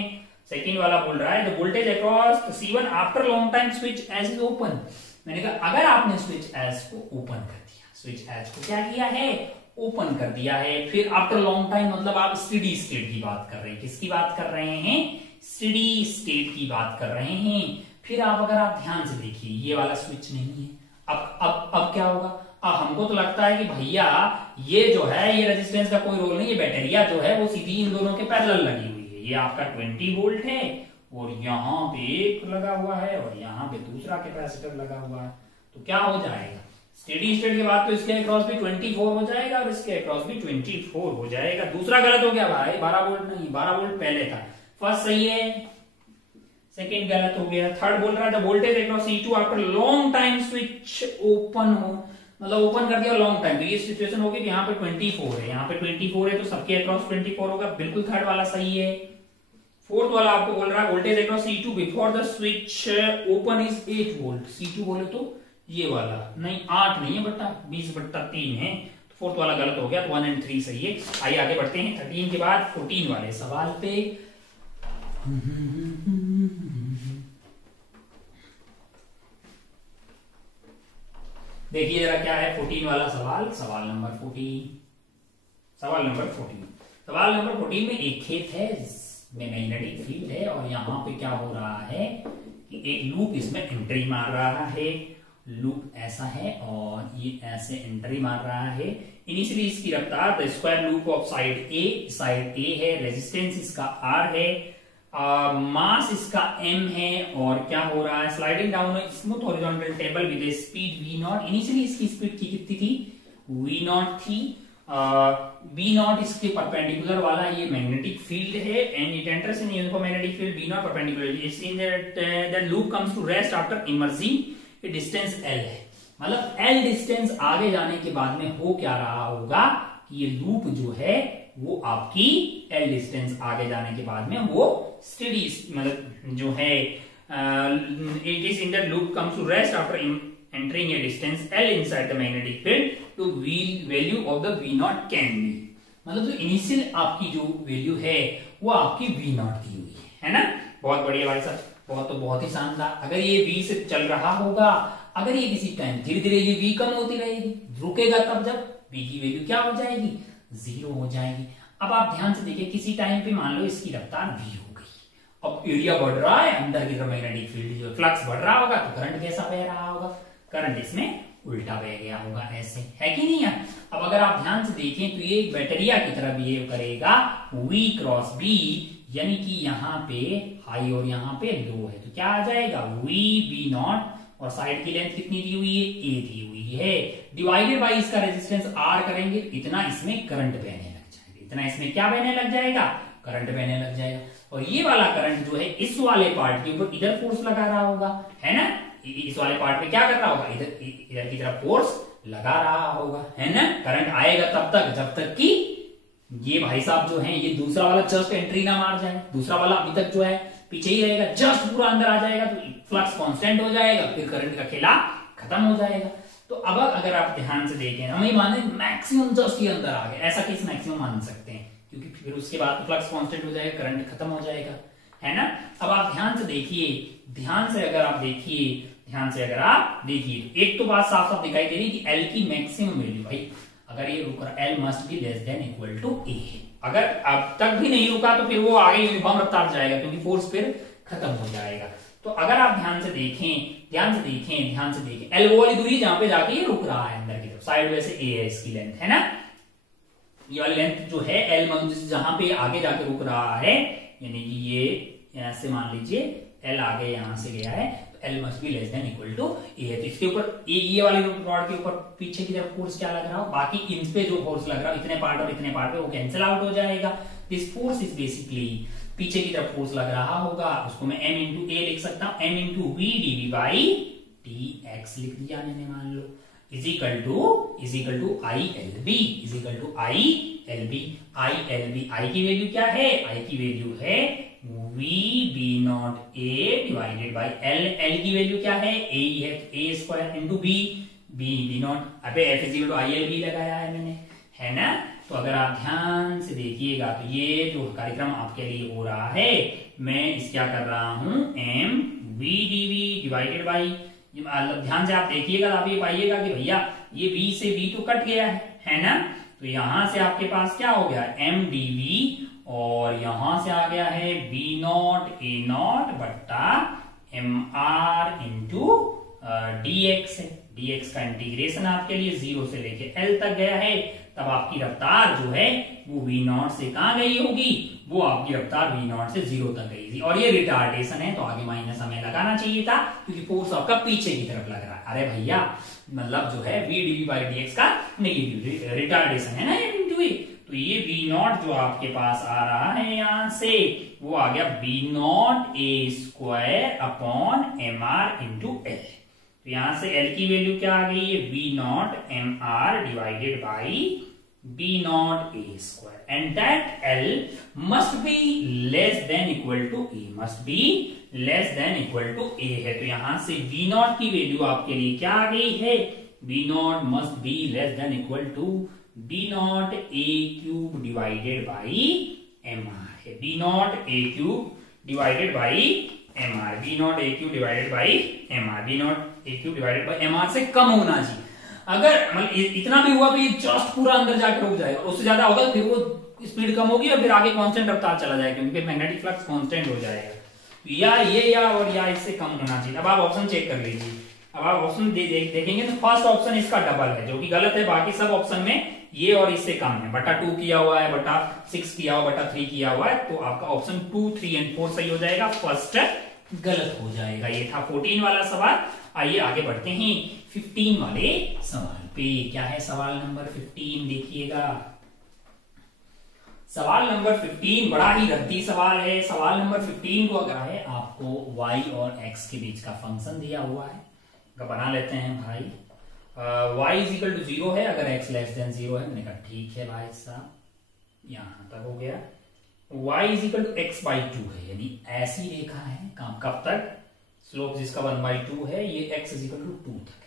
सेकंड वाला बोल रहा है the voltage across C1 after long time switch S is open. मैंने कहा अगर आपने स्विच एज को ओपन कर दिया, स्विच एच को क्या किया है, ओपन कर दिया है। फिर आफ्टर लॉन्ग टाइम मतलब आप स्टेडी स्टेट की बात कर रहे हैं, किसकी बात कर रहे हैं, स्टेडी स्टेट की बात कर रहे हैं। फिर आप अगर आप ध्यान से देखिए ये वाला स्विच नहीं है, अब क्या होगा, अब हमको तो लगता है कि भैया ये जो है ये रेजिस्टेंस का कोई रोल नहीं, ये बैटरिया जो है वो सीधी इन दोनों के पैरेलल लगी हुई है। ये आपका 20 वोल्ट है और यहाँ पे एक लगा हुआ है और यहाँ पे दूसरा कैपेसिटर लगा हुआ है। तो क्या हो जाएगा, स्टेडी स्टेट के बाद तो इसके अक्रॉस भी 24 हो जाएगा और इसके अक्रॉस भी 24 हो जाएगा। दूसरा गलत हो गया भाई, 12 वोल्ट नहीं, 12 वोल्ट पहले था। फर्स्ट सही है, सेकेंड गलत हो गया। थर्ड बोल रहा है the voltage across C2 after long time switch open हो, मतलब ओपन कर दिया लॉन्ग टाइम। तो ये सिचुएशन होगी कि यहाँ पे 24 है, यहाँ पे 24 है तो सबके अक्रॉस 24 होगा, बिल्कुल थर्ड वाला सही है। फोर्थ वाला आपको बोल रहा है voltage across C2 before the switch open is 8 volt. C2 बोले तो ये वाला नहीं, 8 नहीं है बट्टा 20/3 है, तो फोर्थ वाला गलत हो गया। तो 1 और 3 सही है। आइए आगे बढ़ते हैं 13 के बाद 14 वाले सवाल पे। देखिए जरा क्या है 14 वाला सवाल, सवाल नंबर 14। सवाल नंबर 14 में एक खेत है में मैग्नेटिक फील्ड है और यहाँ पे क्या हो रहा है कि एक लूप इसमें एंट्री मार रहा है। लूप ऐसा है और ये ऐसे एंट्री मार रहा है। इनिशियली इसकी रफ्तार the square loop of side a है, रेजिस्टेंस इसका R है, मास इसका m है और क्या हो रहा है, sliding down smooth horizontal table with speed v0। Initially इसकी स्पीड की कितनी थी, v0 थी। v0 इसके परपेंडिकुलर वाला ये मैग्नेटिक फील्ड है and it enters in uniform magnetic field v0 perpendicular it's in that loop comes to rest after emerging a distance l है, मतलब l डिस्टेंस आगे जाने के बाद में हो क्या रहा होगा कि ये लूप जो है वो आपकी l डिस्टेंस आगे जाने के बाद में वो स्टेडी मतलब जो है it is in that loop comes to rest after entering a distance L inside the magnetic field to value of the V0 can be, मतलब जो इनिशियल आपकी जो वैल्यू है वो आपकी V0 दी हुई है ना। बहुत बढ़िया भाई साहब, बहुत ही शानदार। अगर ये V से चल रहा होगा, अगर ये किसी टाइम धीरे धीरे ये V कम होती रहेगी, रुकेगा तब जब V की वैल्यू क्या हो जाएगी, 0 हो जाएगी। अब आप ध्यान से देखिए किसी टाइम पे मान लो इसकी रफ्तार V हो गई, अब एरिया बढ़ रहा है, अंदर की तरफ मैग्नेटिक फील्ड जो फ्लक्स बढ़ रहा होगा तो करंट कैसा बह रहा होगा, करंट इसमें उल्टा बह गया होगा, ऐसे है कि नहीं है। अब अगर आप ध्यान से देखें तो ये बैटरिया की तरह बिहेव करेगा V क्रॉस B, यानी कि यहाँ पे हाई और यहाँ पे लो है तो क्या आ जाएगा V0 और साइड की लेंथ कितनी दी हुई है, A दी हुई है, डिवाइडेड बाई इसका रेजिस्टेंस R करेंगे, इतना इसमें करंट बहने लग जाएगा, इतना इसमें क्या बहने लग जाएगा, करंट बहने लग जाएगा। और ये वाला करंट जो है इस वाले पार्ट के ऊपर इधर फोर्स लगा रहा होगा, है ना, इस वाले पार्ट में क्या कर रहा होगा, इधर की तरफ फोर्स लगा रहा होगा, है ना। करंट आएगा तब तक जब तक कि ये भाई साहब जो है ये दूसरा वाला जस्ट एंट्री ना मार जाए, दूसरा वाला अभी तक जो है पीछे ही रहेगा, जस्ट पूरा अंदर आ जाएगा तो फ्लक्स कांस्टेंट हो जाएगा, फिर करंट का खेला खत्म हो जाएगा। तो अब अगर आप ध्यान से देखें, हम ये माने मैक्सिमम जस्ट ये अंदर आ गया, ऐसा केस मैक्सिमम मान सकते हैं क्योंकि फिर उसके बाद फ्लक्स कांस्टेंट हो जाएगा, करंट खत्म हो जाएगा, है ना। अब आप ध्यान से देखिए, ध्यान से अगर आप देखिए एक तो बात साफ साफ दिखाई दे रही कि L की मैक्सिमम वैल्यू, भाई अगर ये रुक रहा L must be less than equal to A, अगर अब तक भी नहीं रुका तो फिर वो आगे यूनिफॉर्म रफ्तार जाएगा क्योंकि फोर्स फिर खत्म हो जाएगा। तो अगर आप ध्यान से देखें L वो वाली दूरी जहां पे जाके ये रुक रहा है अंदर की तरफ, साइड वैसे A है इसकी लेंथ, है ना, ये वाली लेंथ जो है L जहां पे आगे जाके रुक रहा है, यानी कि ये यहां से मान लीजिए L आगे यहां से गया है, L must be less than equal to A है। तो इसके ऊपर ये वाली रॉड के ऊपर पीछे की तरफ फोर्स क्या लग रहा हो, बाकी इन पे जो फोर्स लग रहा है इतने पार्ट और इतने पार्ट पे वो कैंसिल आउट हो जाएगा। दिस फोर्स इज बेसिकली पीछे की तरफ फोर्स लग रहा होगा, उसको मैं m इंटू A लिख सकता हूं, m into V dV by dx लिख दिया मैंने, मान लो is equal to I L B। I की वैल्यू क्या है, I की वैल्यू है V0 A divided by L की वैल्यू क्या है, A ही है तो A स्क्वायर इंटू B0, अबे F is equal to ILB लगाया है मैंने, है ना। तो अगर आप ध्यान से देखिएगा तो ये जो कार्यक्रम आपके लिए हो रहा है, मैं इस क्या कर रहा हूं M V dV divided by, ध्यान से आप देखिएगा आप ये पाइएगा कि भैया ये b से b तो कट गया है ना। तो यहां से आपके पास क्या हो गया m dv, और यहां से आ गया है b नॉट a नॉट बट्टा mr इंटू dx है। dx का इंटीग्रेशन आपके लिए 0 से लेके l तक गया है, तब आपकी रफ्तार जो है वो v नॉट से कहां गई होगी, वो आपकी रफ्तार v नॉट से 0 तक गई थी। और ये रिटार्डेशन है तो आगे माइनस हमें लगाना चाहिए था, क्योंकि फोर्स आपका पीछे की तरफ लग रहा है। अरे भैया मतलब जो है v dv बाई dx का नेगेटिव रिटार्डेशन है ना इनटू ए, तो ये v नॉट जो आपके पास आ रहा है यहां से, वो आ गया v not a square upon mr into l। तो यहां से l की वैल्यू क्या आ गई है, v naught mr divided by b naught a square, and that l must be less than equal to a, must be less than equal to a है। तो यहां से v नॉट की वैल्यू आपके लिए क्या आ गई है, v naught must be less than equal to b naught a cube divided by mr है। b naught a cube divided by mr, b naught a cube divided by mr, b naught a cube divided by mr से कम होना चाहिए। अगर मतलब इतना भी हुआ तो ये जस्ट पूरा अंदर जाके रुक जाएगा, उससे ज्यादा होगा फिर वो स्पीड कम होगी और फिर आगे कांस्टेंट रफ्तार चला जाएगा, क्योंकि मैग्नेटिक फ्लक्स कांस्टेंट हो जाएगा। या ये या और या इससे कम होना चाहिए। अब आप ऑप्शन चेक कर लीजिए। अब आप ऑप्शन देखेंगे तो फर्स्ट ऑप्शन इसका डबल है, जो कि गलत है। बाकी सब ऑप्शन में ये और इससे कम है, बटा 2 किया हुआ है, बटा 6 किया हुआ, बटा 3 किया हुआ है, तो आपका ऑप्शन 2, 3 एंड 4 सही हो जाएगा, फर्स्ट गलत हो जाएगा। ये था 14 वाला सवाल। आइए आगे बढ़ते हैं 15 वाले सवाल पे। क्या है सवाल नंबर 15, देखिएगा। सवाल नंबर 15 बड़ा ही रद्दी सवाल है। सवाल नंबर 15 को अगर है आपको y और x के बीच का फंक्शन दिया हुआ है, बना लेते हैं भाई। y इज इक्वल टू 0 है, अगर x लेस देन 0 है। मैंने कहा ठीक है भाई साहब, यहां तक हो गया। y is equal to x by 2 है, यानी ऐसी रेखा है काम कब तक, स्लोप जिसका 1/2 है, ये x इज इक्वल टू 2 तक,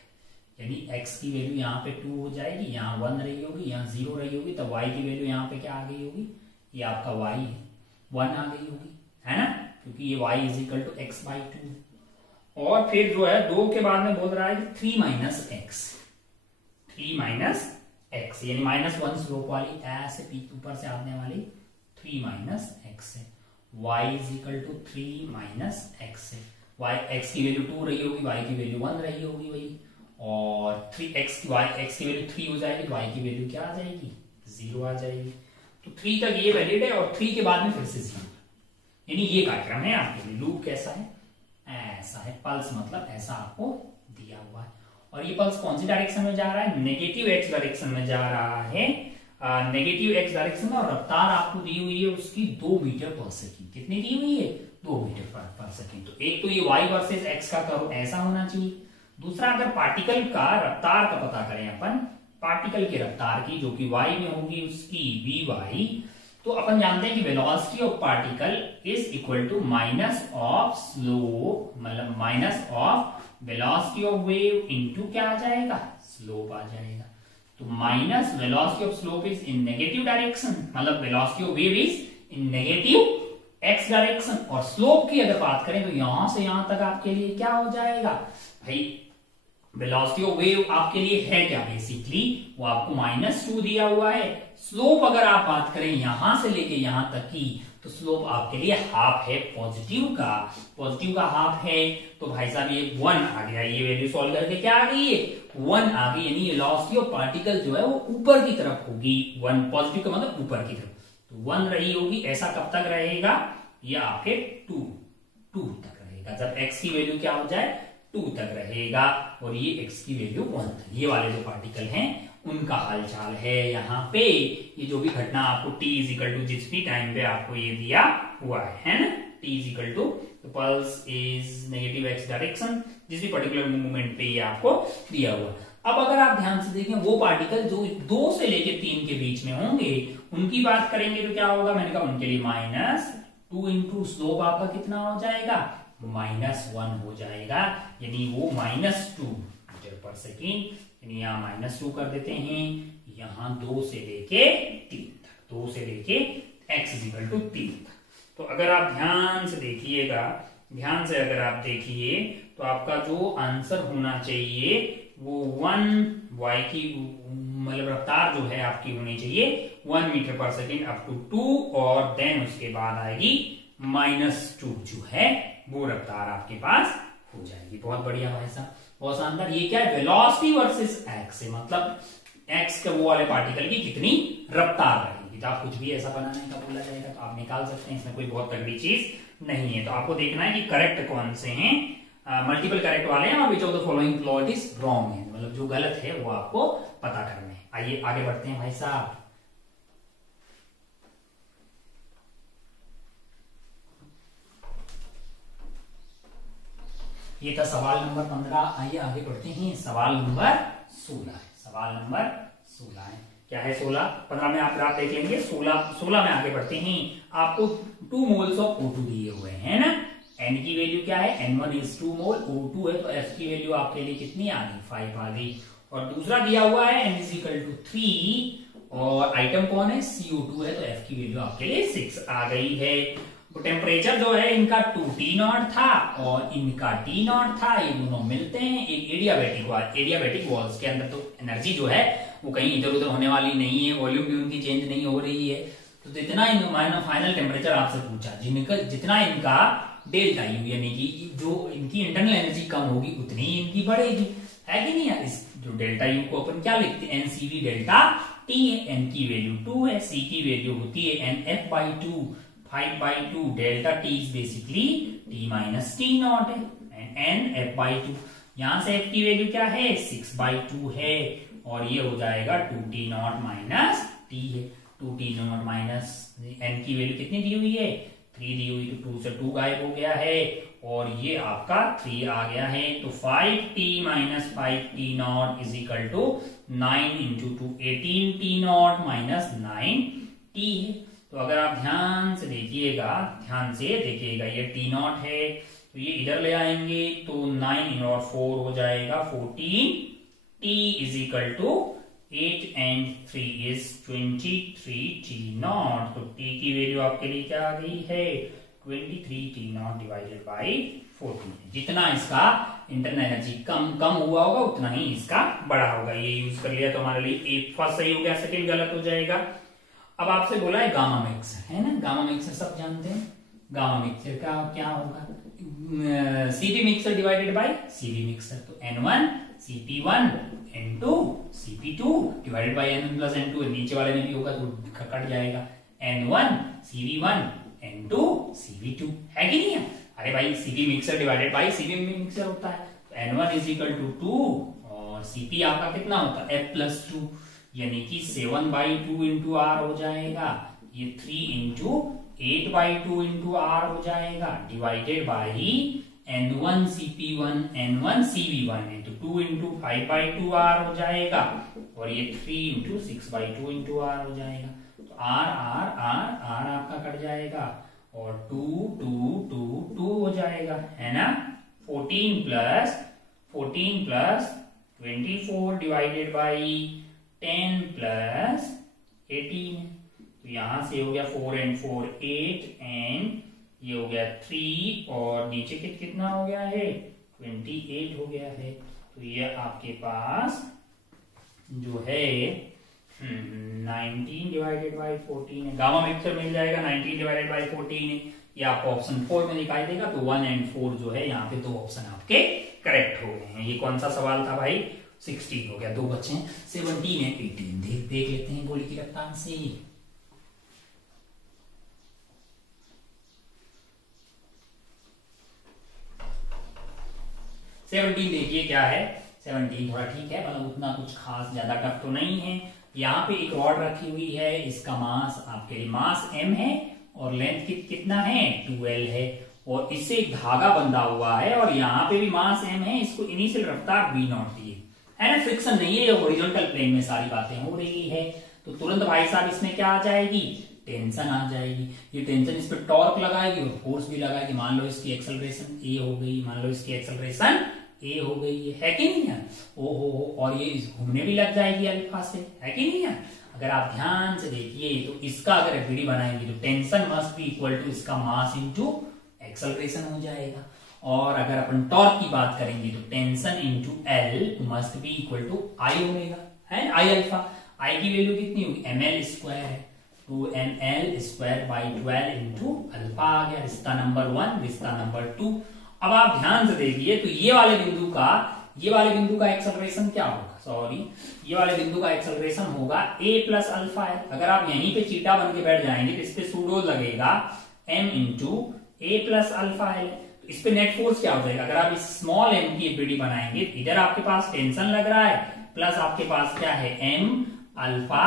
यानी x की वैल्यू यहाँ पे 2 हो जाएगी, यहाँ 1 रही होगी, यहाँ 0 रही होगी, तब y की वैल्यू यहाँ पे क्या आ गई होगी, ये आपका y है 1 आ गई होगी, है ना, क्योंकि ये y is equal to x by 2। और फिर जो है 2 के बाद में बोल रहा है कि 3 माइनस एक्स, यानी -1 स्लोप वाली ऐसे पीछे ऊपर से आने वाली 3 माइनस एक्स है। y is equal to 3 minus x है। y x की वैल्यू 2 रही होगी, y की वैल्यू 1 रही होगी वही, और 3x x की वैल्यू 3 हो जाएगी, तो y की वैल्यू क्या आ जाएगी, 0 आ जाएगी। तो 3 तक ये वैलिड है, और 3 के बाद में फिर से 0, यानी ये कार्यक्रम है आपके लिए। लूप कैसा है, ऐसा है। पल्स मतलब ऐसा आपको दिया हुआ है, और ये पल्स कौन सी डायरेक्शन में जा रहा है, नेगेटिव x डायरेक्शन में जा रहा है, नेगेटिव x डायरेक्शन में। और रफ्तार आपको दी हुई है उसकी 2 मीटर पर सेकेंड। कितनी दी हुई है, 2 मीटर पर सेकेंड। तो एक तो ये y वर्सेस x का कर्व ऐसा होना चाहिए। दूसरा, अगर पार्टिकल का रफ्तार का पता करें अपन, पार्टिकल की रफ्तार की, जो कि y में होगी उसकी vy, तो अपन जानते हैं कि velocity of particle is equal to minus of slope, मतलब minus of velocity of wave into क्या आ जाएगा, स्लोप आ जाएगा। तो minus velocity of slope is in negative direction, मतलब velocity of wave is in negative x direction. और slope की अगर बात करें तो यहां से यहां तक आपके लिए क्या हो जाएगा भाई, वेलोसिटी ऑफ वेव आपके लिए है क्या, बेसिकली वो आपको -2 दिया हुआ है। स्लोप अगर आप बात करें यहां से लेके यहां तक की, तो स्लोप आपके लिए हाफ है पॉजिटिव का हाफ है। तो भाई साहब ये 1 आ गया, ये वैल्यू सॉल्व करके क्या आ गई है, 1 आ गई, यानी वेलोसिटी ऑफ पार्टिकल जो है वो ऊपर की तरफ होगी। 1 पॉजिटिव का मतलब ऊपर की तरफ, तो 1 रही होगी। ऐसा कब तक रहेगा, ये आपके 2 तक रहेगा, जब x की वैल्यू क्या हो जाए, 2 तक रहेगा, और ये x की वैल्यू 1 तक। ये वाले जो पार्टिकल हैं उनका हालचाल है यहाँ पे। ये जो भी घटना आपको t इज इक्वल टू जिस भी टाइम पे आपको ये दिया हुआ है ना, t is equal to pulse is negative x direction, जिस भी पर्टिकुलर मूवमेंट पे ये आपको दिया हुआ। अब अगर आप ध्यान से देखें, वो पार्टिकल जो 2 से लेके 3 के बीच में होंगे, उनकी बात करेंगे तो क्या होगा, मैंने कहा उनके लिए -2 इंटू स्लोप आपका कितना हो जाएगा, -1 हो जाएगा, यानी वो -2 मीटर पर सेकेंड, यानी यहाँ -2 कर देते हैं, यहाँ 2 से लेके 3 तक, 2 से लेके x इक्वल टू 3 तक। तो अगर आप ध्यान से देखिएगा ध्यान से अगर आप देखिए तो आपका जो आंसर होना चाहिए वो 1 की मतलब रफ्तार जो है आपकी होनी चाहिए 1 मीटर पर सेकेंड अप टू 2 और देन उसके बाद आएगी -2 जो है वो रफ्तार आपके पास हो जाएगी। बहुत बढ़िया भाई साहब, बहुत शानदार। ये क्या है, वेलोसिटी वर्सेस एक्स है, मतलब एक्स के वो वाले पार्टिकल की कितनी रफ्तार रहेगी। तो आप कुछ भी ऐसा बनाने का बोला जाएगा तो आप निकाल सकते हैं, इसमें कोई बहुत तगड़ी चीज नहीं है। तो आपको देखना है कि करेक्ट कौन से हैं, मल्टीपल करेक्ट वाले हैं और which of the following plot is wrong है, मतलब जो गलत है वो आपको पता करना है। आइए आगे बढ़ते हैं भाई साहब। ये था सवाल नंबर 15। आइए आगे बढ़ते हैं, सवाल नंबर 16 है। सवाल नंबर 16 है, क्या है 16, 15 में आप देख लेंगे। 16 में आगे बढ़ते हैं। आपको 2 मोल्स ऑफ O2 दिए हुए हैं ना, N की वैल्यू क्या है, N1 is 2 मोल, O2 है तो F की वैल्यू आपके लिए कितनी आ गई, 5 आ गई। और दूसरा दिया हुआ है N is equal to 3 और आइटम कौन है, CO2 है तो F की वैल्यू आपके लिए 6 आ गई है। तो टेम्परेचर जो है इनका 2T0 था और इनका T0 था, ये दोनों मिलते हैं एक एडियाबैटिक वॉल्स के अंदर। तो एनर्जी जो है वो कहीं इधर उधर होने वाली नहीं है, वॉल्यूम भी उनकी चेंज नहीं हो रही है। तो जितना फाइनल टेम्परेचर आपसे पूछा, जितना इनका डेल्टा यू यानी कि जो इनकी इंटरनल एनर्जी कम होगी उतनी ही इनकी बढ़ेगी, है कि नहीं यार। इस जो डेल्टा यू को अपन क्या लिखते हैं, एनसीवी डेल्टा टी है, एन की वैल्यू 2 है, सी की वैल्यू होती है N F by 2, 5/2 delta T is basically T minus T naught है, एन एफ बाई 2। यहां से एफ की वैल्यू क्या है, 6/2 है और ये हो जाएगा 2T0 माइनस टी है। 2T0 माइनस एन की वैल्यू कितनी दी हुई है, 3 दी हुई, तो 2 से 2 गायब हो गया है और ये आपका 3 आ गया है। तो 5T minus 5T0 is equal to 9 into 2, 18T0 minus 9T है। तो अगर आप ध्यान से देखिएगा ये T0 है तो ये इधर ले आएंगे तो 9 और 4 हो जाएगा 14T is equal to 8 and 3 is 23T0। तो T की वैल्यू आपके लिए क्या आ गई है, 23T0 डिवाइडेड बाई 14। जितना इसका इंटरनल एनर्जी कम हुआ होगा उतना ही इसका बड़ा होगा। ये यूज कर लिया तो हमारे लिए एक फर्स्ट सही हो गया, सेकंड गलत हो जाएगा। अब आपसे बोला है गामा मिक्सर, है ना, गामा मिक्सर सब जानते हैं। गामा मिक्सर का क्या होगा, CP mixer divided by CV mixer. तो N1 CP1 N2 CP2 divided by N1 plus N2, नीचे वाले में भी होगा तो कट जाएगा, N1 CV1 N2 CV2, है कि नहीं है। अरे भाई CP mixer divided by CV mixer होता है, तो N1 इज इक्वल टू 2 और CP आपका कितना होता है F प्लस 2 यानी कि 7/2 इंटू आर हो जाएगा, ये 3 इंटू 8/2 इंटू आर हो जाएगा divided by N1 CP1 N1 CV1 है तो 2 इंटू 5/2 आर हो जाएगा और ये 3 इंटू 6/2 इंटू आर हो जाएगा। तो आर आपका कट जाएगा और 2 हो जाएगा, है ना। 14 प्लस 24 डिवाइडेड बाई 10 प्लस 18। तो यहां से हो गया 4 and 4 8 एंड ये हो गया 3 और नीचे कितना हो गया है 28 हो गया है। तो ये आपके पास जो है 19 डिवाइडेड बाई 14 है, गामा मिक्सर मिल जाएगा 19 डिवाइडेड बाई 14 है। ये आपको ऑप्शन 4 में दिखाई देगा। तो 1 and 4 जो है यहाँ पे 2 ऑप्शन आपके करेक्ट हो गए हैं। ये कौन सा सवाल था भाई, 16 हो गया, 2 बचे हैं, 17 है 18। देख लेते हैं गोली की रफ्तार से। देखिए क्या है, 17 थोड़ा ठीक है, मतलब उतना कुछ खास ज्यादा टफ तो नहीं है। यहाँ पे एक रॉड रखी हुई है, इसका मास आपके लिए मास m है और लेंथ कितना है 12 है और इससे एक धागा बंधा हुआ है और यहाँ पे भी मास m है। इसको इनिशियल रफ्तार v0 दी है ना, फ्रिक्शन नहीं है, ये हॉरिजॉन्टल प्लेन में सारी बातें हो रही है। तो तुरंत भाई साहब इसमें क्या आ जाएगी, टेंशन आ जाएगी। ये टेंशन इस पर टॉर्क लगाएगी और फोर्स भी लगाएगी। मान लो इसकी एक्सेलरेशन a हो गई, मान लो इसकी एक्सेलरेशन a हो गई है कि नहीं है, ओहो, और ये घूमने भी लग जाएगी अल्फा से, है कि नहीं है। अगर आप ध्यान से देखिए तो इसका अगर एफडी बनाएंगे तो tension must be equal to इसका मास इनटू एक्सेलरेशन हो जाएगा। और अगर अपन टॉर्क की बात करेंगे तो tension into L must be equal to I omega, है आई अल्फा। आई की वैल्यू कितनी होगी, ml स्क्वायर है, 2ml square by 12 into alpha आ गया। रिश्ता नंबर 1, रिश्ता नंबर 2। अब आप ध्यान से देखिए तो ये वाले बिंदु का एक्सेलरेशन क्या होगा, सॉरी ये वाले बिंदु का एक्सेलरेशन होगा a प्लस अल्फा है। अगर आप यहीं पे चीटा बन के बैठ जाएंगे तो इस पे सूडो लगेगा m into a plus alpha है। तो इस पे नेट फोर्स क्या हो जाएगा, अगर आप इस स्मॉल m की एपीडी बनाएंगे, इधर आपके पास टेंशन लग रहा है प्लस आपके पास क्या है m alpha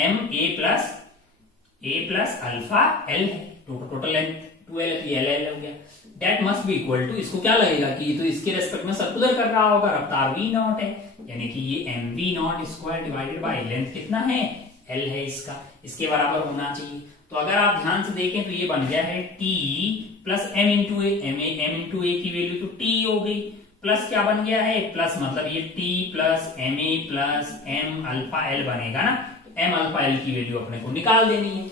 m a plus alpha l है। टोटल लेंथ 2l l हो गया। That must be equal to, इसको क्या लगेगा कि तो इसके रेस्पेक्ट में सर्कुलर कर रहा होगा, रफ्तार v नॉट है, यानी कि ये mv not square divided by length कितना है, l है इसका, इसके बराबर होना चाहिए। तो अगर आप ध्यान से देखें तो ये बन गया है t प्लस m इंटू ए की वैल्यू तो t हो गई, प्लस क्या बन गया है, प्लस मतलब ये t plus ma plus m alpha l बनेगा ना। तो m अल्फा l की वैल्यू अपने को निकाल देनी है,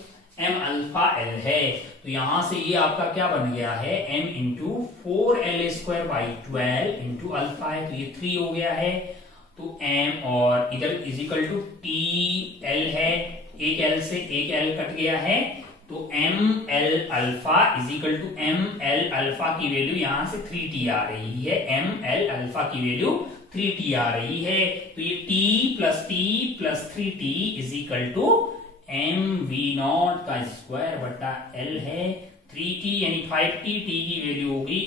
m अल्फा l है। तो यहां से ये आपका क्या बन गया है, m into 4l square by 12 into alpha है, तो ये 3 हो गया है। तो m और इधर इजिकल टू टी l है, एक l से एक l कट गया है, तो m l alpha is equal to m l alpha की वैल्यू यहां से 3t आ रही है, m l अल्फा की वैल्यू 3t आ रही है। तो ये t plus 3t is equal to M V naught का स्क्वायर बटा एल है, 3t यानी 5t, t की वैल्यू होगी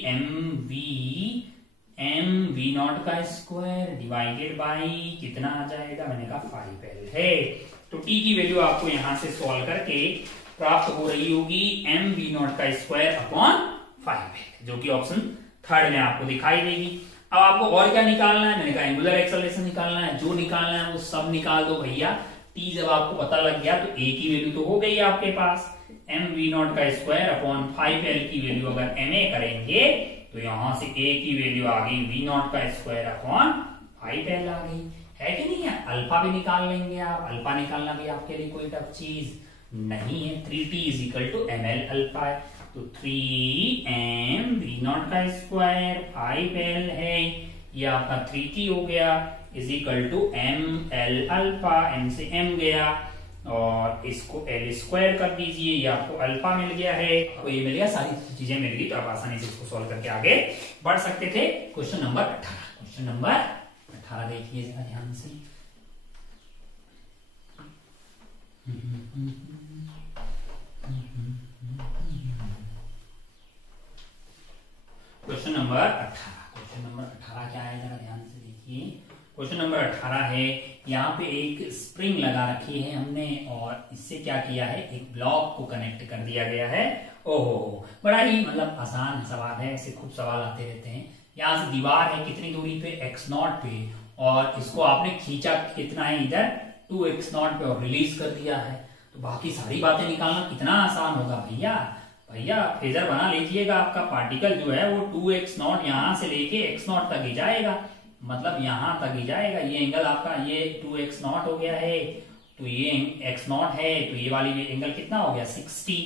एम वी नॉट का स्क्वायर डिवाइडेड बाई कितना आ जाएगा, मैंने कहा 5l है। तो t की वैल्यू आपको यहां से सॉल्व करके प्राप्त हो रही होगी एम वी नॉट का स्क्वायर अपॉन 5l, जो कि ऑप्शन थर्ड में आपको दिखाई देगी। अब आपको और क्या निकालना है, मैंने कहा एंगुलर एक्सेलरेशन निकालना है, जो निकालना है वो सब निकाल दो भैया। t जब आपको पता लग गया तो a की वैल्यू तो हो गई आपके पास, m v नॉट का स्क्वायर अपॉन 5l की वैल्यू अगर ma करेंगे तो यहां से a की वैल्यू आ गई v नॉट का स्क्वायर अपॉन 5l आ गई, है कि नहीं है। अल्फा भी निकाल लेंगे आप, अल्फा निकालना भी आपके लिए कोई टफ चीज नहीं है। 3t is equal to ml alpha है, तो 3m v नॉट का स्क्वायर 5l है, ये आपका 3t हो गया is equal to M L alpha, M से m गया और इसको l स्क्वायर कर दीजिए, ये आपको अल्फा मिल गया है, तो ये मिल गया, सारी चीजें मिल गई। तो आप आसानी से इसको सॉल्व करके आगे बढ़ सकते थे। क्वेश्चन नंबर 18, क्वेश्चन नंबर 18 देखिए जरा ध्यान से। क्वेश्चन नंबर 18 क्या है, जरा ध्यान से देखिए। क्वेश्चन नंबर 18 है, यहाँ पे एक स्प्रिंग लगा रखी है हमने और इससे क्या किया है, एक ब्लॉक को कनेक्ट कर दिया गया है। ओहो, बड़ा ही मतलब आसान सवाल है, ऐसे खूब सवाल आते रहते हैं। यहाँ से दीवार है कितनी दूरी पे, x0 पे, और इसको आपने खींचा कितना है इधर 2x0 पे और रिलीज कर दिया है। तो बाकी सारी बातें निकालना कितना आसान होगा भैया। फेजर बना लीजिएगा, आपका पार्टिकल जो है वो 2x0 यहाँ से लेके x0 तक ही जाएगा, मतलब यहां तक ही जाएगा। ये एंगल आपका ये 2x0 हो गया है, तो ये x0 है, तो ये वाली एंगल कितना हो गया 60।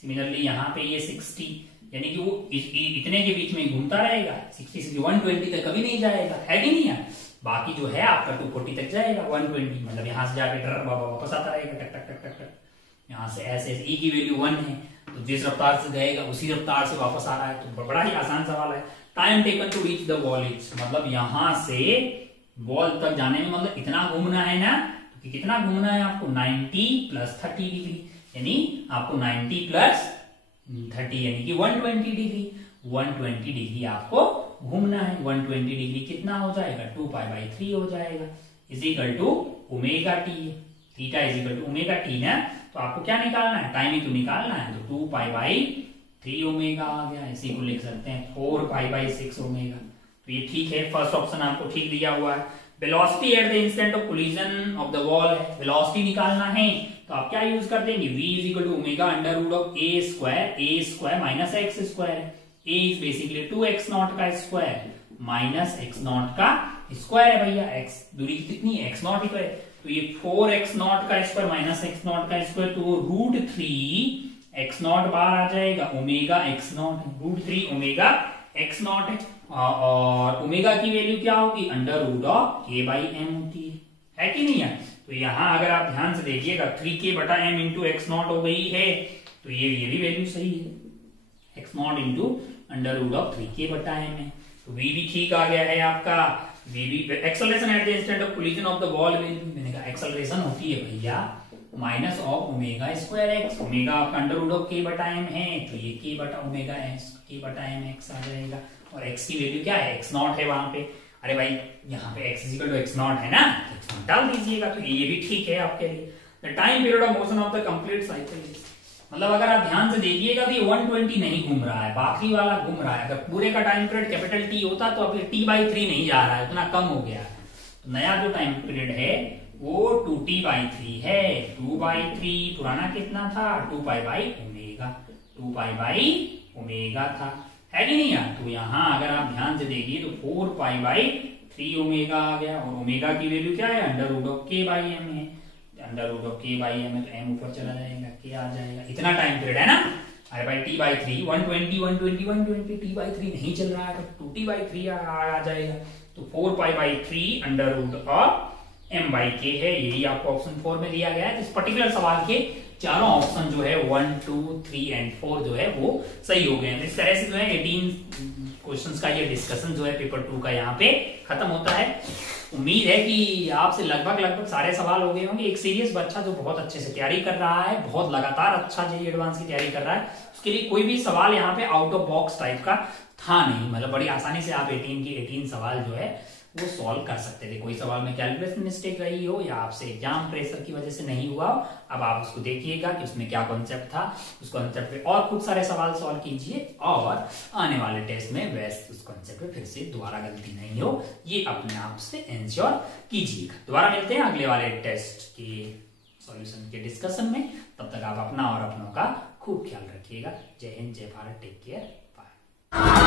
सिमिलरली यहाँ पे ये 60, यानी कि वो इतने के बीच में घूमता रहेगा, 60 से 120 तक कभी नहीं जाएगा, है कि नहीं है। बाकी जो है आपका 240 तक जाएगा, 120 मतलब यहाँ से जाके डर वापस आता रहेगा, टक टक टक टक टक। यहाँ से ऐसे e की वैल्यू 1 है, तो जिस रफ्तार से गएगा उसी रफ्तार से वापस आ रहा है। तो बड़ा ही आसान सवाल है। Time taken to reach the wall is, मतलब यहां से वॉल तक जाने में मतलब इतना घूमना है ना, तो कितना घूमना है आपको 90 प्लस 30 डिग्री, यानी आपको 90 प्लस 30 यानी कि 120 डिग्री, 120 डिग्री आपको घूमना है। 120 डिग्री कितना हो जाएगा, 2π/3 हो जाएगा, is equal to omega T, theta is equal to omega T ना। तो आपको क्या निकालना है, टाइम ही तो निकालना है, तो 2π/3 ओमेगा आ गया, इसी को लिख सकते हैं 4π/6 ओमेगा। तो ये ठीक है, फर्स्ट ऑप्शन आपको ठीक दिया हुआ है। Velocity at the instant of collision of the wall है, वेलोसिटी निकालना है तो आप क्या यूज कर देंगे, v is equal to omega under root of a square minus x square. a is basically 2x0 का स्क्वायर माइनस x0 का स्क्वायर है भैया, x दूरी कितनी है x0 ही तो ये 4x0 का स्क्वायर माइनस x0 का स्क्वायर, तो √3 एक्स नॉट बाहर आ जाएगा, omega x not √3 omega x not है, और ओमेगा की वैल्यू क्या होगी, √k/m होती है कि नहीं है। तो यहां अगर आप ध्यान से देखिएगा 3k/m इंटू एक्स नॉट हो गई है, तो ये भी वैल्यू सही है, एक्स नॉट इंटू √3k/m है। तो v भी ठीक आ गया है आपका। v भी acceleration at the instant of collision of the ball value, मैंने कहा एक्सेलरेशन होती है भैया minus of omega square x, omega आपका √k/m है, तो ये k/m x आ जाएगा, और x की वैल्यू क्या है, x नॉट है वहां पे। अरे भाई यहाँ पे x = x नॉट है ना, x नॉट डाल दीजिएगा, तो ये भी ठीक है आपके लिए। The time period of motion of the complete cycle, मतलब अगर आप ध्यान से देखिएगा तो ये 120 नहीं घूम रहा है, बाकी वाला घूम रहा है। अगर पूरे का टाइम पीरियड कैपिटल T होता तो अब T/3 नहीं जा रहा है, इतना कम हो गया है। तो नया जो टाइम पीरियड है वो 2T/3 है, 2/3 पुराना कितना था, 2π/ओमेगा, 2π/ओमेगा था, है कि नहीं यार। तो यहाँ अगर आप ध्यान से देखिए तो 4π/3 ओमेगा आ गया, और ओमेगा की वैल्यू क्या है, √k/m है, √k/m है, तो m ऊपर चला जाएगा, k आ जाएगा। इतना टाइम पीरियड है ना। अरे भाई T/3 120 T/3 नहीं चल रहा है, तो 2T/3 आ जाएगा, तो 4π/3 √m/k है। यही आपको ऑप्शन 4 में दिया गया है। इस पर्टिकुलर सवाल के चारों ऑप्शन जो है 1, 2, 3 एंड 4 जो है वो सही हो गए हैं। इस तरह से जो है 18 क्वेश्चंस का ये डिस्कशन जो है पेपर 2 का यहाँ पे खत्म होता है। उम्मीद है कि आपसे लगभग सारे सवाल हो गए होंगे। एक सीरियस बच्चा जो बहुत अच्छे से तैयारी कर रहा है, बहुत लगातार अच्छा जेईई एडवांस की तैयारी कर रहा है, उसके लिए कोई भी सवाल यहाँ पे आउट ऑफ बॉक्स टाइप का था नहीं। मतलब बड़ी आसानी से आप 18 सवाल जो है वो सॉल्व कर सकते थे। कोई सवाल में कैलकुलेशन मिस्टेक रही हो या आपसे एग्जाम प्रेशर की वजह से नहीं हुआ हो, अब आप उसको देखिएगा कि उसमें क्या कॉन्सेप्ट था, उस कॉन्सेप्ट पे और खूब सारे सवाल सॉल्व कीजिए, और आने वाले टेस्ट में वैसे उस कॉन्सेप्ट पे फिर से दोबारा गलती नहीं हो, ये अपने आप से इंश्योर कीजिएगा। दोबारा मिलते हैं अगले वाले टेस्ट के सॉल्यूशन के डिस्कशन में। तब तक आप अपना और अपनों का खूब ख्याल रखिएगा। जय हिंद, जय भारत, टेक केयर, बाय।